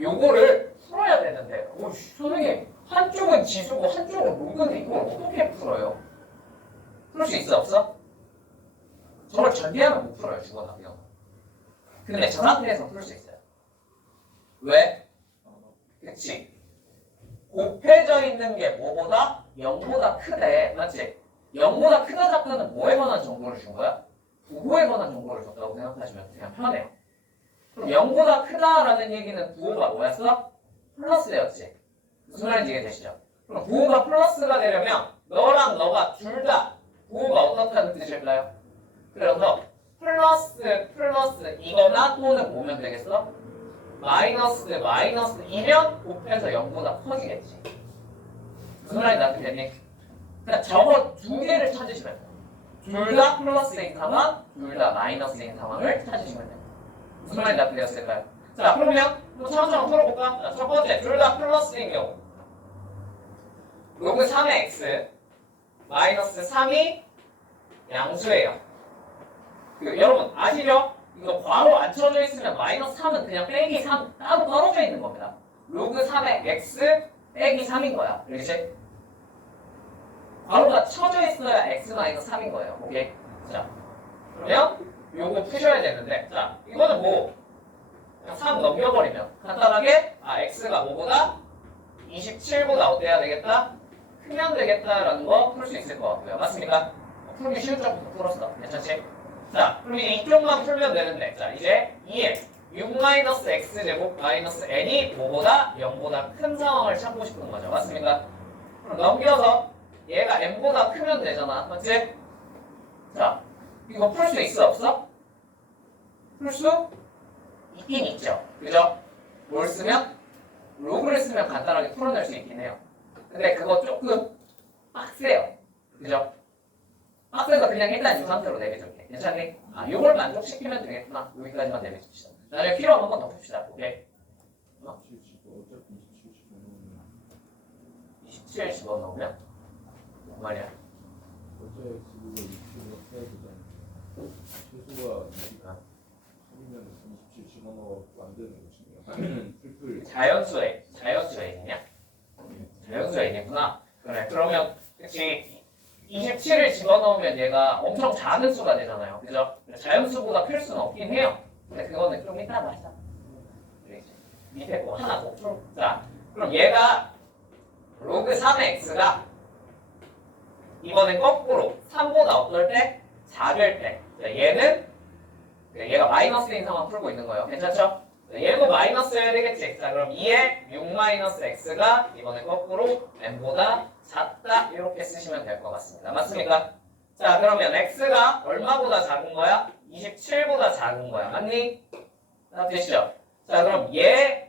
요거를 풀어야 되는데 선생님 한쪽은 지수고 한쪽은 로그인데 이걸 어떻게 풀어요? 풀 수 있어 없어? 저걸 전개하면 못 풀어요. 죽어나면. 근데 저 상태에서 풀 수 있어요. 왜? 그치? 곱해져 있는 게 뭐보다? 0보다 크대. 맞지? 0보다 크다 작다는 뭐에 관한 정보를 준 거야? 부호에 관한 정보를 줬다고 생각하시면 그냥 편해요. 그럼 0보다 크다라는 얘기는 부호가 뭐였어? 플러스였지. 무슨 말인지 이해되시죠? 그럼 부호가 플러스가 되려면 너랑 너가 둘 다 부호가 어떻다는 뜻일까요? 그래서 플러스 이거나 또는 뭐면 되겠어? 마이너스이면 곱해서 0보다 커지겠지. 무슨 말인지 알겠니? 그냥 저거 두 개를 찾으시면 돼요. 둘 다 플러스인 상황, 둘 다 마이너스인 상황을 찾으시면 돼요. 무슨 말인지 알겠을까요? 자, 그러면 또 차근차근 풀어볼까? 자, 첫 번째, 둘 다 플러스인 경우 로그 3의 x 마이너스 3이 양수예요. 여러분 아시죠? 이거 괄호 안 쳐져 있으면 마이너스 3은 그냥 빼기 3 따로 떨어져 있는 겁니다. 로그 3의 x 빼기 3인 거야. 그렇지? 괄호가 쳐져 있어야 x 마이너스 3인 거예요. 오케이? 자, 그러면 요거 푸셔야 되는데, 자, 이거는 뭐 그냥 3 넘겨버리면 간단하게 x가 뭐보다 27보다 어때야 되겠다? 크면 되겠다라는 거 풀 수 있을 것 같고요. 맞습니까? 풀기 쉬운 쪽부터 풀었어. 괜찮지? 자, 그럼 이제 이쪽만 풀면 되는데, 자, 이제 2에 6-x제곱 마이너스 n이 뭐보다 0보다 큰 상황을 찾고 싶은 거죠. 맞습니까? 그럼 넘겨서 얘가 n보다 크면 되잖아. 맞지? 자, 이거 풀 수 있어 없어? 풀 수 있긴 있죠. 그죠? 뭘 쓰면? 로그를 쓰면 간단하게 풀어낼 수 있긴 해요. 근데 그거 조금 빡세요. 그죠? 빡세서 그냥 일단 이 상태로 내비둘게. 괜찮니? 아, 요걸 만족시키면 되겠구나. 여기까지만 내비둡시다. 나중에 필요하면 한 번 더 풉시다. 오케이? 27 집어넣으면? 뭔 말이야? 어제 지금 20을 해야 되잖아. 최소가 3이면 27 집어넣고 안 되는 거지. 풀풀. 자연수의 N이냐? 자연수의 N이구나. 그래. 그러면 그치 27을 집어넣으면 얘가 엄청 작은 수가 되잖아요. 그죠? 자연수보다 클 수는 없긴 해요. 근데 그거는 좀 이따 하자. 밑에 거 하나 더 풀어. 자, 그럼 얘가 로그 3의 x가 이번엔 거꾸로 3보다 어떨 때? 작을 때. 자, 얘가 마이너스인 상황 풀고 있는 거예요. 괜찮죠? 얘도 마이너스여야 되겠지. 자, 그럼 2에 6-x가 이번에 거꾸로 n보다 작다 이렇게 쓰시면 될 것 같습니다. 맞습니까? 자, 그러면 x가 얼마보다 작은 거야? 27보다 작은 거야. 맞니? 자, 되시죠? 자, 그럼 얘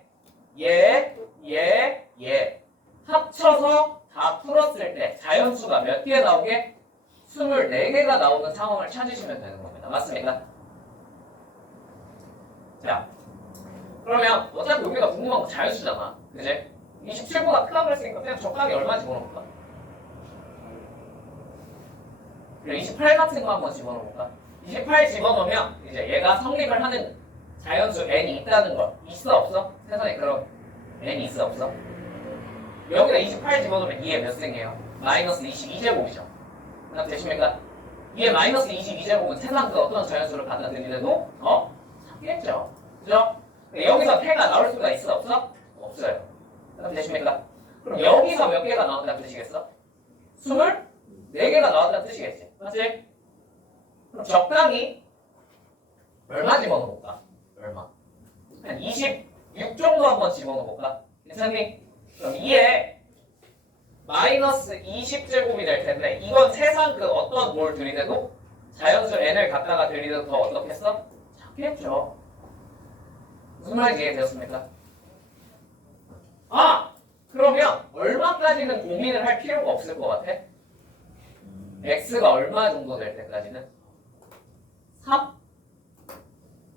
합쳐서 다 풀었을 때 자연수가 몇 개 나오게? 24개가 나오는 상황을 찾으시면 되는 겁니다. 맞습니까? 자, 그러면 어차피 우리가 궁금한 건 자연수잖아. 그지? 27보다 크다고 그랬으니까 그냥 적당히 얼마 집어넣을까? 그래, 28 같은 거 한번 집어넣을까? 28 집어넣으면 이제 얘가 성립을 하는 자연수 n이 있다는 거 있어 없어? 세상에 그런 n이 있어 없어? 여기다 28 집어넣으면 2에 몇 생겨요? 마이너스 22제곱이죠. 되십니까? 2에 마이너스 22제곱은 세상 그 어떤 자연수를 받아들이려도 작겠죠. 그죠? 여기서 태가 나올 수가 있어 없어? 없어요. 되십니까? 그럼 여기서 몇 개가 나온다는 뜻이겠어? 24개가 나온다는 뜻이겠지. 맞지? 그럼 적당히 얼마 집어넣어볼까? 얼마? 한 20 괜찮니? 그럼 2에 마이너스 20제곱이 될 텐데 이건 세상 그 어떤 뭘 들이대도 자연수 n을 갖다가 들이대도 더 어떻겠어? 작겠죠. 무슨 말인지 이해되었습니까? 아! 그러면 얼마까지는 고민을 할 필요가 없을 것 같아? x가 얼마 정도 될 때까지는? 3?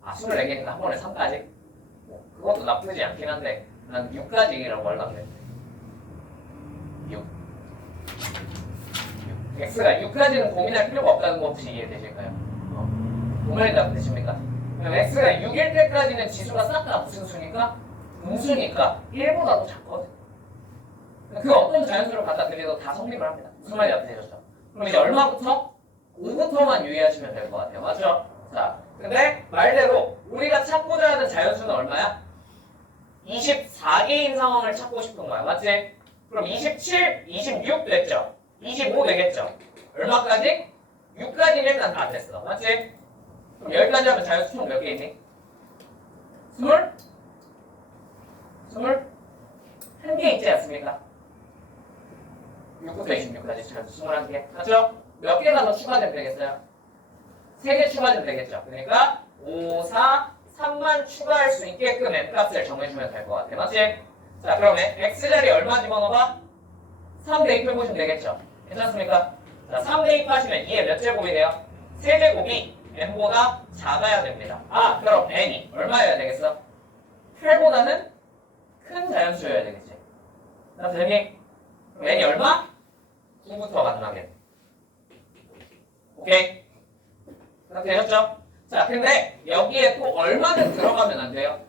아 24개니까 한 번에 3까지? 그것도 나쁘지 않긴 한데 난 6까지라고 하려고 그랬는데 6 x가 6까지는 고민할 필요가 없다는 거 혹시 이해되실까요? 뭔 말인지 되십니까? 그럼 x가 6일 때까지는 지수가 싹 다 무슨 수니까? 음수니까 1보다도 작거든. 그 어떤 자연수를 갖다 드려도 다 성립을 합니다. 무슨 말인지 되셨죠? 그럼 이제 얼마부터? 5부터만 유의하시면 될 것 같아요. 맞죠? 자, 근데 말대로 우리가 찾고자 하는 자연수는 얼마야? 24개인 상황을 찾고 싶은 거야. 맞지? 그럼 27, 26 됐죠? 25 되겠죠? 얼마까지? 6까지는 일단 다 됐어. 맞지? 그럼 여기까지 하면 자연수 총 몇 개 있니? 21개 있지 않습니까? 6부터 26까지 자연수 21개. 맞죠? 몇 개가 더 추가되면 되겠어요? 3개 추가되면 되겠죠? 그러니까 5, 4, 3만 추가할 수 있게끔 n값을 정해주면 될 것 같아. 맞지? 자, 그러면 x자리 얼마 집어넣어봐? 3 대입해보시면 되겠죠? 괜찮습니까? 자, 3 대입하시면 2에 몇 제곱이 돼요? 3제곱이 n보다 작아야 됩니다. 아, 그럼 n이 얼마여야 되겠어? 8보다는 큰 자연수여야 되겠지. 자, 되니? 그럼 n이 얼마? 9부터 만나게. 오케이? 자, 되셨죠? 자, 근데 여기에 또 얼마는 들어가면 안 돼요?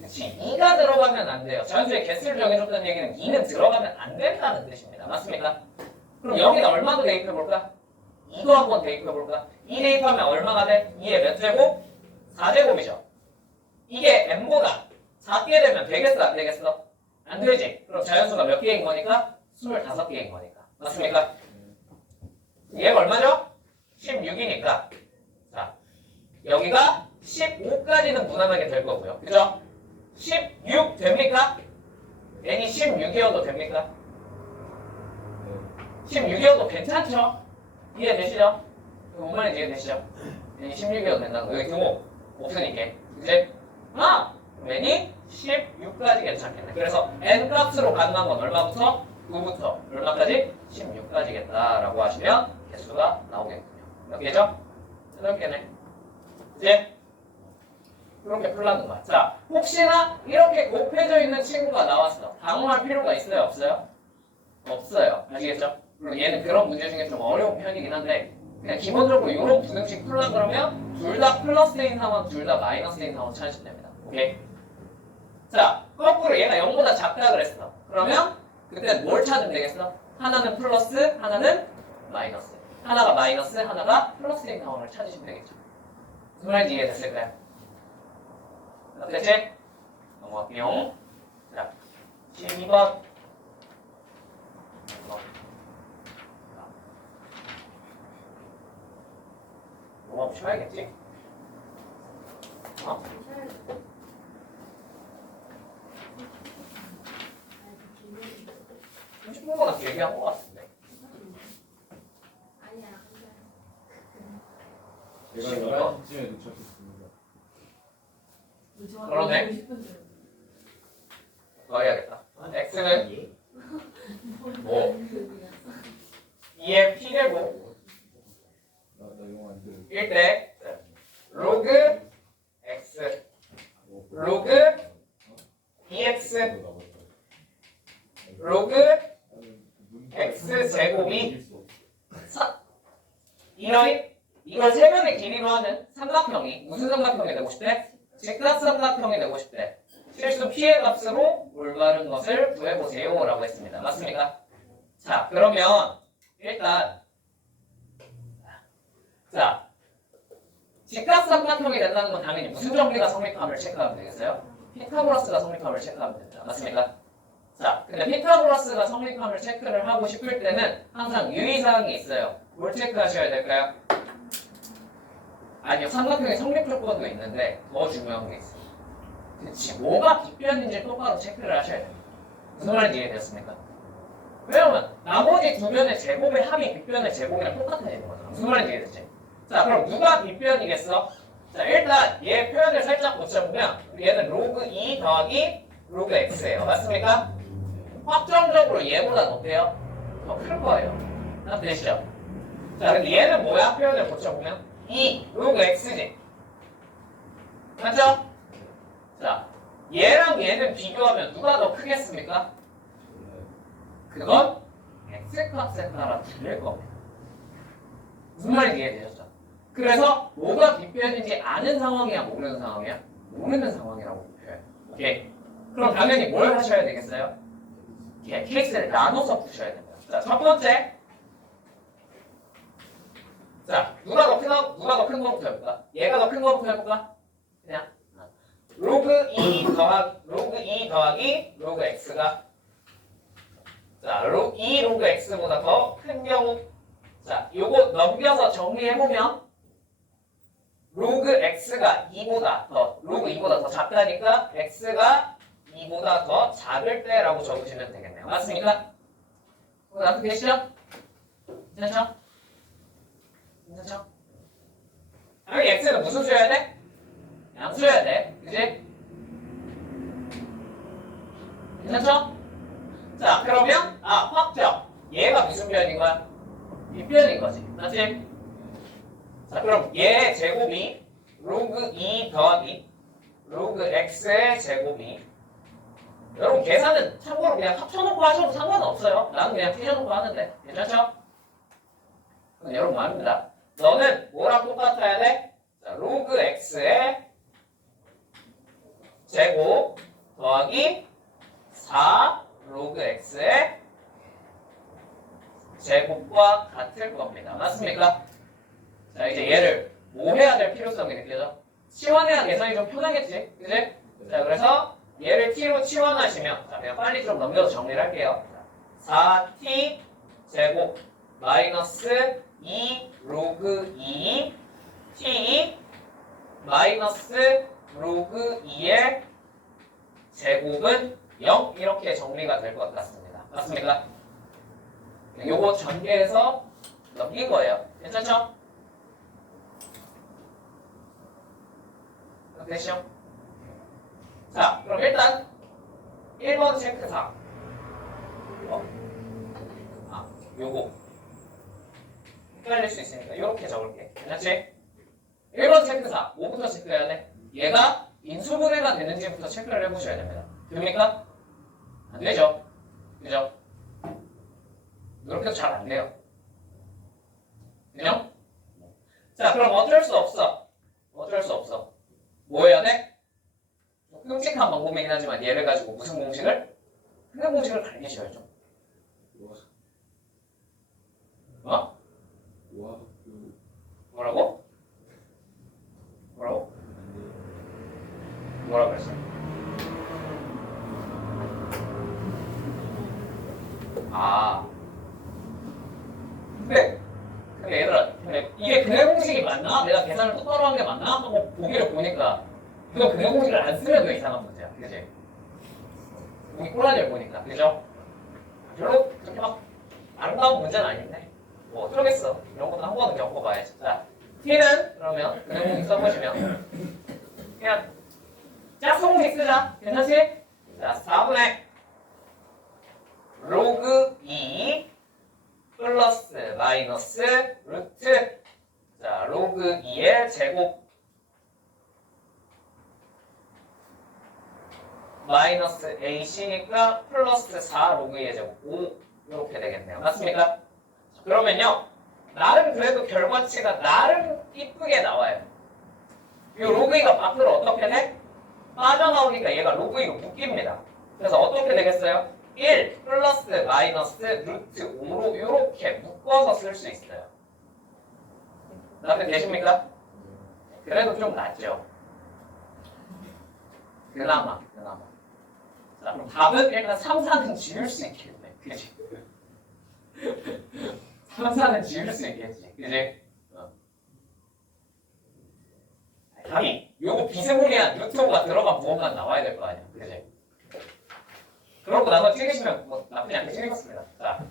그치? 2가 들어가면 안 돼요. 자연수의 개수를 정해줬다는 얘기는 2는 들어가면 안 된다는 뜻입니다. 맞습니까? 그럼 여기다 얼마 더 대입해볼까? 2도 한번 대입해볼까? 2 대입하면 얼마가 돼? 2의 몇 제곱? 4제곱이죠. 이게 n보다 작게 되면 되겠어? 안 되겠어? 안 되지? 그럼 자연수가 몇 개인 거니까? 25개인 거니까. 맞습니까? 얘가 얼마죠? 16이니까. 자, 여기가 15까지는 무난하게 될 거고요. 그죠? 16 됩니까? n이 16이어도 됩니까? 16이어도 괜찮죠? 이해되시죠? 뭔 말인지 이해되시죠? n이 16이어도 된다는 거. 여기 등호 없으니까. 그치? 아! n이 16까지 괜찮겠네. 그래서 n 값으로 가능한 건 얼마부터? 9부터 얼마까지? 16까지겠다라고 하시면 개수가 나오겠군요. 몇 개죠? 8개네. 이제 이렇게 풀라는 거야. 자, 혹시나 이렇게 곱해져 있는 친구가 나왔어. 당황할 필요가 있어요? 없어요? 없어요. 아시겠죠? 물론 얘는 그런 문제 중에 좀 어려운 편이긴 한데 그냥 기본적으로 이런 부등식 풀라 그러면 둘 다 플러스인 상황, 둘 다 마이너스인 상황 찾으시면 됩니다. 오케이? 자, 거꾸로 얘가 0보다 작다 그랬어. 그러면 그때 뭘 찾으면 되겠어? 하나는 플러스, 하나는 마이너스. 하나가 마이너스, 하나가 플러스인 상황을 찾으시면 되겠죠. 무슨 말인지 이해됐을까요? 됐지? 넘어갈게요. 자, 12번. 뭐 쉬어야겠지? 어? 30분보다 길게 한 것 같은데. 아니야. 제가 11시쯤에 도착했습니다. 그러네. 더 해야겠다. x는 뭐 2의 p제곱 나 이거 안 돼. 1대 로그 x 로그 2x 로그 x 제곱이 이걸 세변의 길이로 하는 삼각형이 무슨 삼각형이 되고 싶대? 직각삼각형이 되고 싶대. 실수 p의 값으로 올바른 것을 구해보세요 라고 했습니다. 맞습니까? 자, 그러면 일단 자, 직각삼각형이 된다는 건 당연히 무슨 정리가 성립함을 체크하면 되겠어요? 피타고라스가 성립함을 체크하면 됩니다. 맞습니까? 자, 근데 피타고라스가 성립함을 체크를 하고 싶을 때는 항상 유의사항이 있어요. 뭘 체크하셔야 될까요? 아니요, 삼각형의 성립 조건도 있는데 더 중요한 게 있어요. 그치, 뭐가 빗변인지 똑바로 체크를 하셔야 됩니다. 무슨 말인지 이해되셨습니까? 왜냐면 나머지 두 변의 제곱의 합이 빗변의 제곱이랑 똑같아지는 거죠. 무슨 말인지 이해됐지? 자, 그럼 누가 빗변이겠어? 자, 일단 얘 표현을 살짝 고쳐보면 얘는 로그 2 더하기 로그 x예요. 맞습니까? 확정적으로 얘보다 어때요? 더 클 거예요. 딱 되시죠? 자, 근데 얘는 뭐야? 표현을 고쳐보면 2 로그 x지. 맞죠? 자, 얘랑 얘는 비교하면 누가 더 크겠습니까? 그건 x값에 따라 틀릴 겁니다. 무슨 말인지 이해되셨죠? 그래서 뭐가 빗변인지 아는 상황이야, 모르는 상황이야? 모르는 상황이라고 표현해요. 오케이. 그럼 당연히 뭘 하셔야 되겠어요? 케이스를 나눠서 푸셔야 됩니다. 자, 첫 번째. 자, 누가 더 큰 거부터 해볼까? 얘가 더 큰 거부터 해볼까? 그냥. 로그 2 더하기 로그 x가 자, 2 로그 x보다 더 큰 경우 자, 요거 넘겨서 정리해보면 로그 x가 2보다 더 작다니까 x가 2보다 더 작을 때라고 적으시면 되겠네요. 맞습니까? 나도 계시죠? 괜찮죠? 괜찮죠? 당연히 x는 무슨 수여야 돼? 양수여야 돼. 그지? 괜찮죠? 자, 그러면 확정. 얘가 무슨 변인 거야? 빗변인 거지. 맞지? 자, 그럼 얘의 제곱이 로그 2 더하기 로그 x의 제곱이 여러분 계산은 참고로 그냥 합쳐놓고 하셔도 상관은 없어요. 나는 그냥 찢어놓고 하는데 괜찮죠? 그럼 여러분 말입니다. 너는 뭐랑 똑같아야 돼? 자, 로그 x의 제곱 더하기 4 로그 x의 제곱과 같을 겁니다. 맞습니까? 자, 이제 얘를 뭐 해야 될 필요성이 느껴져? 치환해야 계산이 좀 편하겠지? 그지? 자, 그래서 얘를 t로 치환하시면 자, 그냥 빨리 좀 넘겨서 정리를 할게요. 4t 제곱 마이너스 2 로그 2 t 마이너스 로그 2의 제곱은 0 이렇게 정리가 될 것 같습니다. 맞습니까? 요거 전개해서 넘긴 거예요. 괜찮죠? 됐죠? 자, 그럼 일단 1번 체크상 요거 헷갈릴 수 있으니까 요렇게 적을게. 괜찮지? 1번 체크상 뭐부터 체크해야 돼? 얘가 인수분해가 되는지부터 체크를 해보셔야 됩니다. 됩니까? 안 되죠? 그죠? 이렇게 해도 잘 안 돼요. 그죠? 자, 그럼 어쩔 수 없어. 뭐 해야 돼? 끔찍한 방법이긴 하지만 얘를 가지고 무슨 공식을? 흔한 공식을 갈기셔야죠. 어? 뭐라고? 뭐라고 했어? 근데 얘들아, 이게 근해 공식이 맞나? 내가 계산을 똑바로 한 게 맞나? 하고 보기를 보니까 이거 근해 공식을 안 쓰면 더 이상한 문제야. 그지? 여기 꼬라지를 보니까. 그죠? 별로 그렇게 막 아름다운 문제는 아닌데 뭐 어쩌겠어. 이런 것도 한 번은 겪어봐야지. 자, t는 그러면 근해 공식 써보시면 그냥 짝수 공식 쓰자. 괜찮지? 자, 4분의 로그 2 플러스 마이너스 루트 자 로그 2의 제곱 마이너스 ac니까 플러스 4 로그 2의 제곱 5 이렇게 되겠네요. 맞습니까? 그러면요 나름 그래도 결과치가 나름 이쁘게 나와요. 이 로그 2가 밖으로 어떻게 돼? 빠져나오니까 얘가 로그 2로 묶입니다. 그래서 어떻게 되겠어요? 1 플러스 마이너스 루트 5로 이렇게 묶어서 쓸 수 있어요. 다들 계십니까? 그래도 좀 낫죠. 그나마. 자, 그럼 답은 일단 3, 4는 지울 수 있겠네. 그치? 3, 4는 지울 수 있겠지. 그치? 답이 요거 비스무리한 루트 5가 들어간 부분만 나와야 될 거 아니야. 그치? 그러고 나서 찍으시면 뭐 나쁘지 않게 찍었습니다. 자,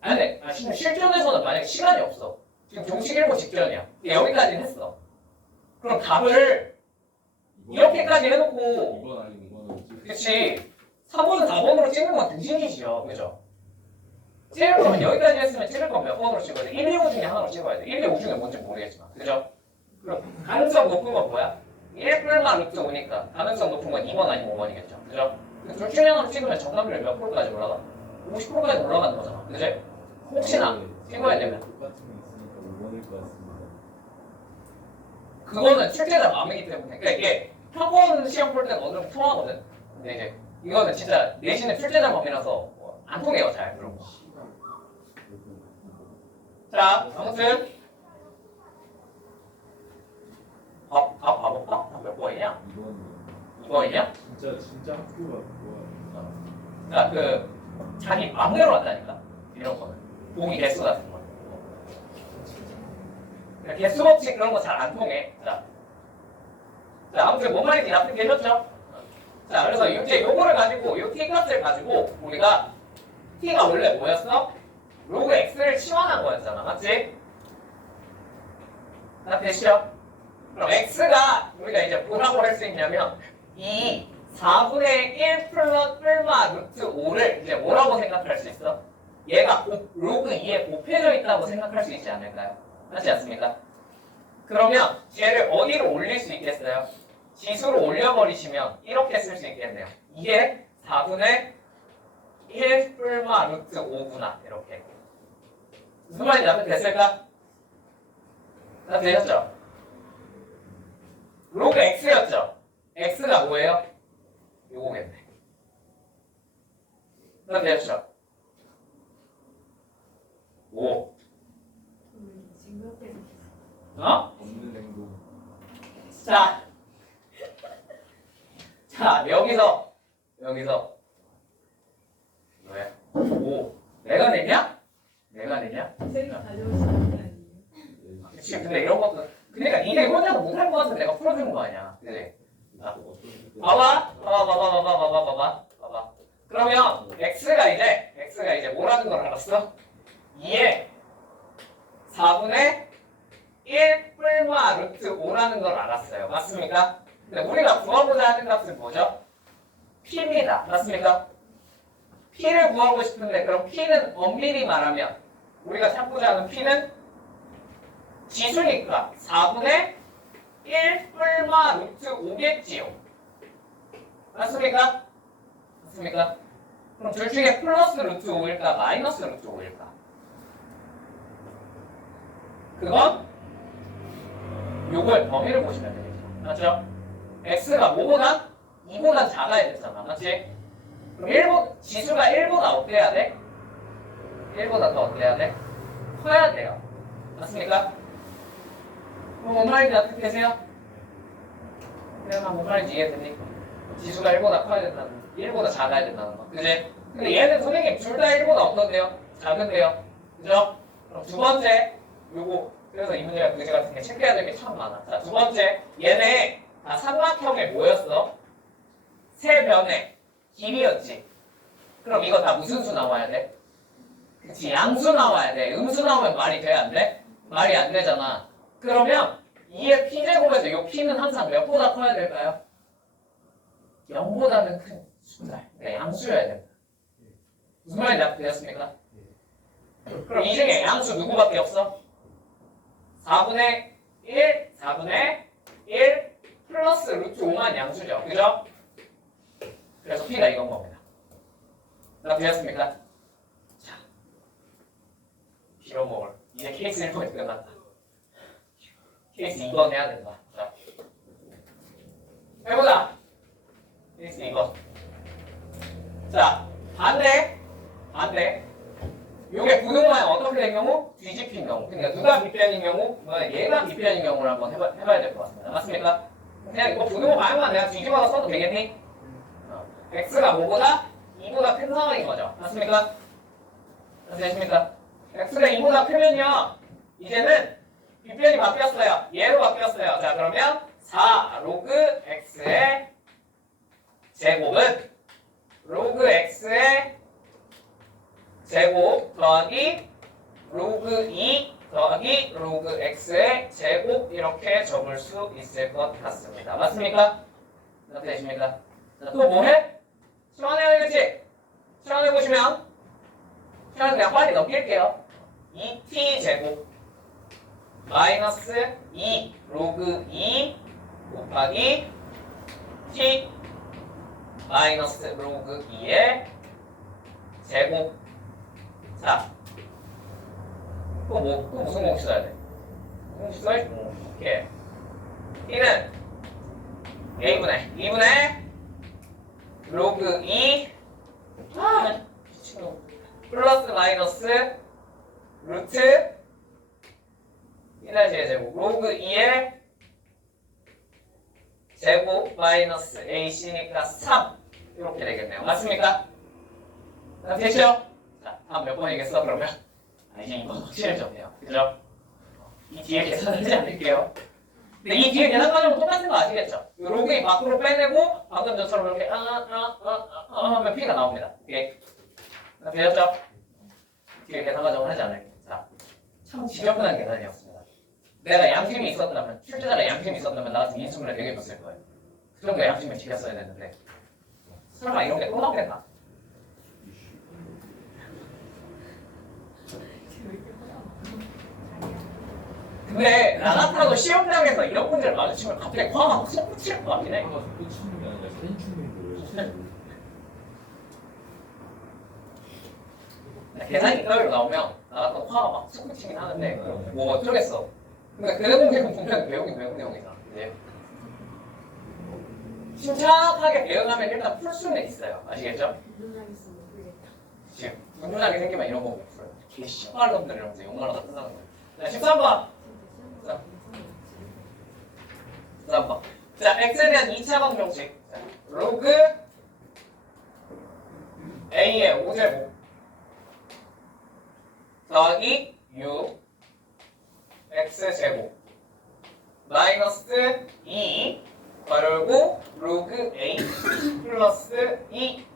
근데 실전에서는 만약에 시간이 없어. 지금 종식 일보 직전이야. 여기까지는 했어. 그럼 답을 이렇게까지 해놓고, 이건 아니고 이거는 찍. 그치? 3번, 4번으로 찍는 건 등신이죠. 그죠? 찍을 거면 여기까지 했으면 찍을 건 몇 번으로 찍어야 돼? 1, 2, 5 중에 하나로 찍어야 돼. 1, 2, 5 중에 뭔지 모르겠지만. 그죠? 그럼 가능성 높은 건 뭐야? 1뿔만 루트 5니까 가능성 높은 건 2번 아니면 5번이겠죠. 그죠? 둘 중에 하나로 찍으면 정답률 몇 프로까지 올라가? 50%까지 올라가는 거잖아. 그지? 혹시나 찍어야 되면. 똑같은 게 있으니까 5번일 것 같습니다. 그거는 출제자 마음이기 때문에. 그러니까 이게 학원 시험 볼 때는 어느 정도 통하거든. 근데 이제 이거는 진짜 내신의 출제자 마음이라서 안 통해요, 잘. 그런 거. 자, 아무튼 밥 봐볼까? 몇 번이냐? 2번이냐? 진짜 학교가 그거야. 자, 자기 마음대로 한다니까. 이런 거는. 보기 개수 같은 거. 개수 법칙 그런 거 잘 안 통해. 자, 아무튼 뭔 말인지 납득되셨죠? 자, 그래서 이제 요거를 가지고, 요 t 값을 가지고 우리가 t가 원래 뭐였어? 로그 x를 치환한 거였잖아. 맞지? 납득되시죠? 그럼 x가 우리가 이제 뭐라고 할 수 있냐면 이 4분의 1 플러스 뿔마 루트 5를 이제 뭐라고 생각할 수 있어? 얘가 로그 2에 곱해져 있다고 생각할 수 있지 않을까요? 맞지 않습니까? 그러면 얘를 어디로 올릴 수 있겠어요? 지수로 올려버리시면 이렇게 쓸 수 있겠네요. 이게 4분의 1 뿔마 루트 5구나. 이렇게. 무슨 말인지 납득됐을까? 납득되셨죠? 로그 x였죠? x가 뭐예요? 요거겠네. 납득되셨죠? 5. 어? 없는 행동. 자, 여기서 왜? 5. 내가 내냐? 제가 가져오신 게 아니에요. 그치, 근데 이런 것도 그러니까 니네 혼자서 못할 것 같은데 내가 풀어주는 거 아니야. 그치? 봐봐. 그러면 x가 이제 뭐라는 걸 알았어? 2에 4분의 1 뿔마 루트 5라는 걸 알았어요. 맞습니까? 근데 우리가 구하고자 하는 값은 뭐죠? p입니다. 맞습니까? p를 구하고 싶은데 그럼 p는 엄밀히 말하면 우리가 찾고자 하는 p는 지수니까 4분의 1 뿔마 루트 5겠지요. 맞습니까? 그럼 둘 중에 플러스 루트 5일까 마이너스 루트 5일까? 그건 요거의 범위를 보시면 되겠죠. 맞죠? x가 뭐보다? 2보다 작아야 됐잖아. 맞지? 그럼 지수가 1보다 어때야 돼? 1보다 더 어때야 돼? 커야 돼요. 맞습니까? 그럼 뭔 말인지 납득되세요? 내가 뭔 말인지 이해되니? 지수가 1보다 커야 된다는 거. 1보다 작아야 된다는 거. 그지? 근데 얘는 선생님 둘 다 1보다 어떤데요? 작은데요? 그죠? 그럼 두 번째 요거 그래서 이 문제가 그지 같은 게 체크해야 될 게 참 많아. 자, 두 번째 얘네 다 삼각형의 뭐였어? 세 변의 길이였지. 그럼 이거 다 무슨 수 나와야 돼? 그치, 양수 나와야 돼. 음수 나오면 말이 돼? 안 돼? 말이 안 되잖아. 그러면 2의 p제곱에서 이 p는 항상 몇 보다 커야 될까요? 0보다는 큰 숫자. 그러니까 양수여야 된다. 무슨 말인지 납득되셨습니까? 그럼 이 중에 양수 누구밖에 없어? 4분의 1 플러스 루트 5만 양수죠. 그죠? 그래서 p가 이건 겁니다. 납득되셨습니까? 자, 빌어먹을. 이제 케이스 1번이 끝났다. 케이스 2번 해야 된다. 자, 해보자. 케이스 2번. 자, 반대. 요게 부동산이 어떻게 된 경우? 뒤집힌 경우. 그러니까 누가 빗변인 경우? 얘가 빗변인 경우를 한번 해봐야 될 것 같습니다. 맞습니까? 그냥 이거 부동산 방향만 내가 뒤집어서 써도 되겠니? x가 뭐보다? 2보다 큰 상황인 거죠. 맞습니까? 되십니까? x가 2보다 크면요. 이제는 빗변이 바뀌었어요. 얘로 바뀌었어요. 자, 그러면 4 로그 x의 제곱은 로그 이렇게 적을 수 있을 것 같습니다. 맞습니까? 이렇게 되십니까? 자, 또 뭐해? 시간에 되겠지? 시간에 보시면 시간 그냥 빨리 넘길게요. 2t 제곱 마이너스 2 로그 2 곱하기 t 마이너스 로그 2의 제곱. 자, 또 무슨 공식 써야 돼? 공식 써야지 뭐. 오케이. t는 a분의 2분의 로그 2 플러스 마이너스 루트 1-의 제곱 로그 2의 제곱 마이너스 ac니까 3 이렇게 되겠네요. 맞습니까? 됐죠? 자, 다음 몇 번이겠어 그러면? 이제 이번 확실해졌네요. 그죠? 이 뒤에 계산하지 않을게요. 근데 이 뒤에 계산 과정은 똑같은 거 아시겠죠? 이 로그 2 밖으로 빼내고 방금 전처럼 이렇게 하면 P가 나옵니다. 오케이? 되셨죠? 뒤에 계산 과정을 하지 않을게요. 자, 참 지저분한 계산이었습니다. 내가 양심이 있었다면, 출제자가 양심이 있었다면 나한테 인수분해 되게 줬을 거예요. 그 정도 양심을 지켰어야 되는데 설마 이런 게 또 나오겠나? 근데 나 같아도 시험장에서 이런 문제를 마주치면 갑자기 화가 확 솟구칠 것 같긴 해. 이거 꽂히는 게 아니라 센충인 거예요. 계산이 이따위로 나오면 나 같아도 화가 막 솟구치긴 하는데 뭐 어쩌겠어. 그러니까 그 내용은 분명히 배우긴 배운 내용이다. 이제 침착하게 대응하면 일단 풀 수는 있어요. 아시겠죠? 지금 분분하게 생기면 이런 거 못 풀어요. 개 씨발 놈들 이러면서 용나라가 끝나는 거예요. 자, 13번. 13번. 자, x에 대한 2차 방정식. 로그 a의 5제곱 더하기 6 x제곱 마이너스 2 괄호 로그 a 플러스 2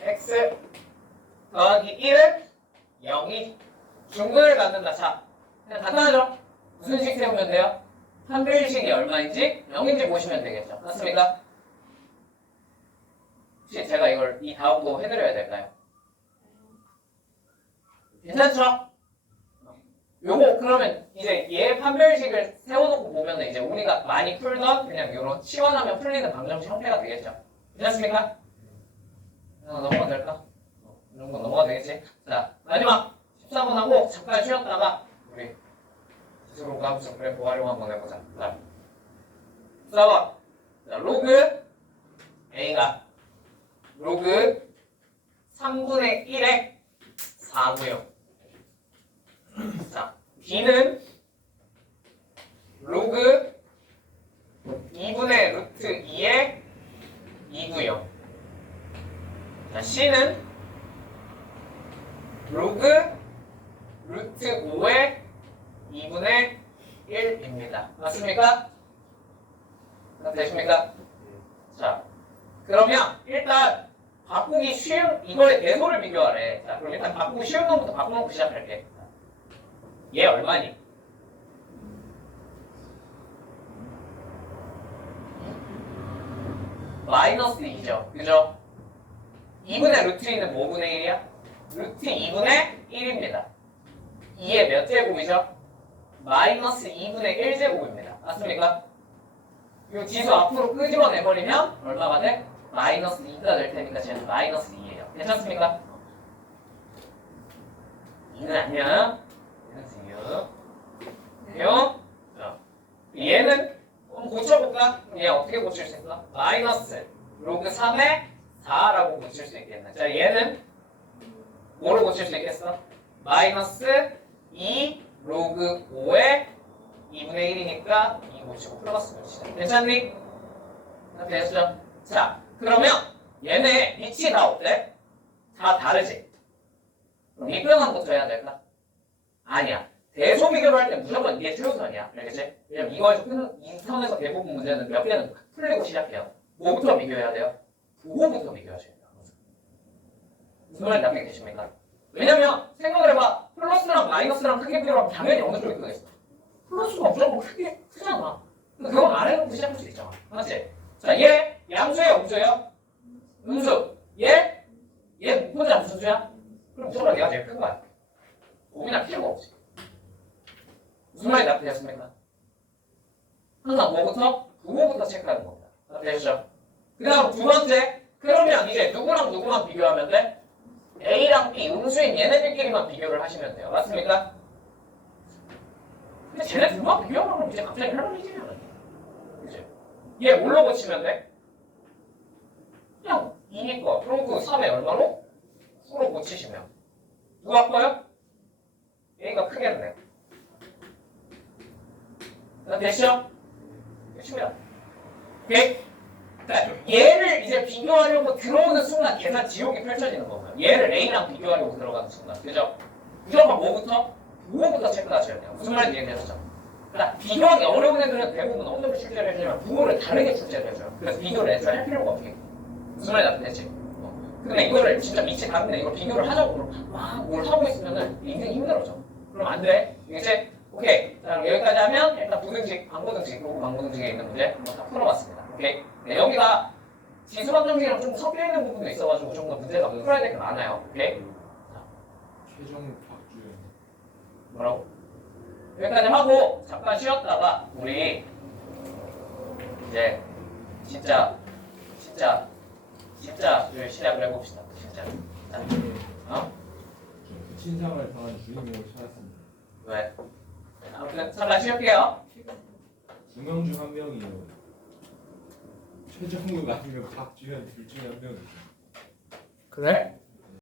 x 더하기 1은 0이 중근을 갖는다. 자, 그냥 간단하죠? 무슨 식 세우면 돼요? 판별식이 얼마인지 0인지 보시면 되겠죠. 맞습니까? 혹시 제가 이걸 이 다음도 해드려야 될까요? 괜찮죠? 요거 그러면 이제 얘 판별식을 세워놓고 보면 이제 우리가 많이 풀던 그냥 이런 시원하면 풀리는 방정식 형태가 되겠죠. 괜찮습니까? 넘어가도 될까? 이 정도 넘어가도 되겠지? 자, 마지막 14번 하고 잠깐 쉬었다가 우리 스스로 감수 그래프 활용 한번 해보자. 자, 14번. 자, 로그 A가 로그 3분의 1의 4고요. 자, B는 로그 2분의 루트 2의 2고요. 자, C는 로그 루트 5의 2분의 1입니다. 맞습니까? 되십니까? 자, 그러면 일단 바꾸기 쉬운 이거의 대소를 비교하래. 자, 그럼 일단 바꾸기 쉬운 놈부터 바꾸놓고 시작할게. 얘 얼마니? 마이너스 2죠. 그죠? 2분의 루트 2는 뭐분의 1이야? 루트 2분의 1입니다. 2의 몇 제곱이죠? 마이너스 2분의 1제곱입니다. 맞습니까? 이 지수 앞으로 끄집어내버리면 얼마가 돼? 마이너스 2가 될 테니까 쟤는 마이너스 2예요. 괜찮습니까? 2는 아니야. 얘는 6. 얘는 한번 고쳐볼까? 얘 어떻게 고칠 수 있어? 마이너스 로그 3의 4라고 고칠 수 있겠네. 자, 얘는 뭐로 고칠 수 있겠어? 마이너스 2 로그 5의 2분의 1이니까 2 고치고 플러스 고치자. 괜찮니? 됐죠? 자, 그러면 얘네 위치 다 어때? 다 다르지? 그럼 이평한 것도 해야 될까? 아니야. 대소 비교를 할 때 무조건 이게 최우선이야. 알겠지? 왜냐면 이거에서 이 선에서 대부분 문제는 몇 개는 풀리고 시작해요. 뭐부터 비교해야 돼요? 부호부터 비교하셔야 돼요. 무슨 말인지 알겠습니까? 왜냐면 생각을 해봐. 플러스랑 마이너스랑 크게 비교하면 당연히 어느 쪽이 크겠어? 플러스가 무조건 크잖아. 근데 그건 안 해놓고 시작할 수 있잖아. 맞지? 자, 얘 양수예요, 음수예요? 음수. 얘 혼자 무슨 수야? 그럼 무조건 얘가 제일 큰 거야. 고민할 필요가 없지. 무슨 말이 납득되셨습니까? 항상 뭐부터? 부호부터 체크하는 겁니다. 납득되셨죠? 그 다음 두 번째, 그러면 이제 누구랑 누구만 비교하면 돼? A랑 B, 음수인 얘네들끼리만 비교를 하시면 돼요. 맞습니까? 근데 쟤네 둘만 비교하면 그럼 이제 갑자기 할머니지면 안 돼. 그치? 얘 뭘로 고치면 돼? 그냥 2니까. 그럼 그 3에 얼마로? 9로 고치시면. 누가 커요? A가 크겠네. 나 됐죠? 됐습니다. 오케이? 그러니까 얘를 이제 비교하려고 들어오는 순간 계산 지옥이 펼쳐지는 거고요. 얘를 A랑 비교하려고 들어가는 순간. 그죠? 무조건 뭐부터? 부호부터 체크하셔야 돼요. 무슨 말인지 이해되셨죠? 그러니까 비교하기 어려운 애들은 대부분 어떤 걸 출제를 해주냐면 부호를 다르게 출제를 해줘요. 그래서 비교를 애초에 할 필요가 없게. 무슨 말인지 납득되지? 근데 이거를 진짜 밑이 다른데 이걸 비교를 하자고 막 뭘 하고 있으면은 인생이 힘들어져. 그럼 안 돼. 이제 오케이. 자, 그럼 여기까지 하면 일단 부등식, 방부등식, 그리고 방부등식에 있는 문제 한번 다 풀어봤습니다. 오케이. 네, 여기가 지수방정식이랑 좀 섞여 있는 부분도 있어가지고 좀 더 문제가 풀어야 될 게 많아요. 오케이. 최종 박주영. 뭐라고? 여기까지 하고 잠깐 쉬었다가 우리 이제 진짜 시작을 해봅시다. 진짜. 자, 어? 그 친상을 당한 주인공을 찾았습니다. 왜? 아무튼 잠깐 쉬었게요. 두 명 중 한 명이요. 최정욱 아니면 박주현 둘 중에 한 명이죠. 그래?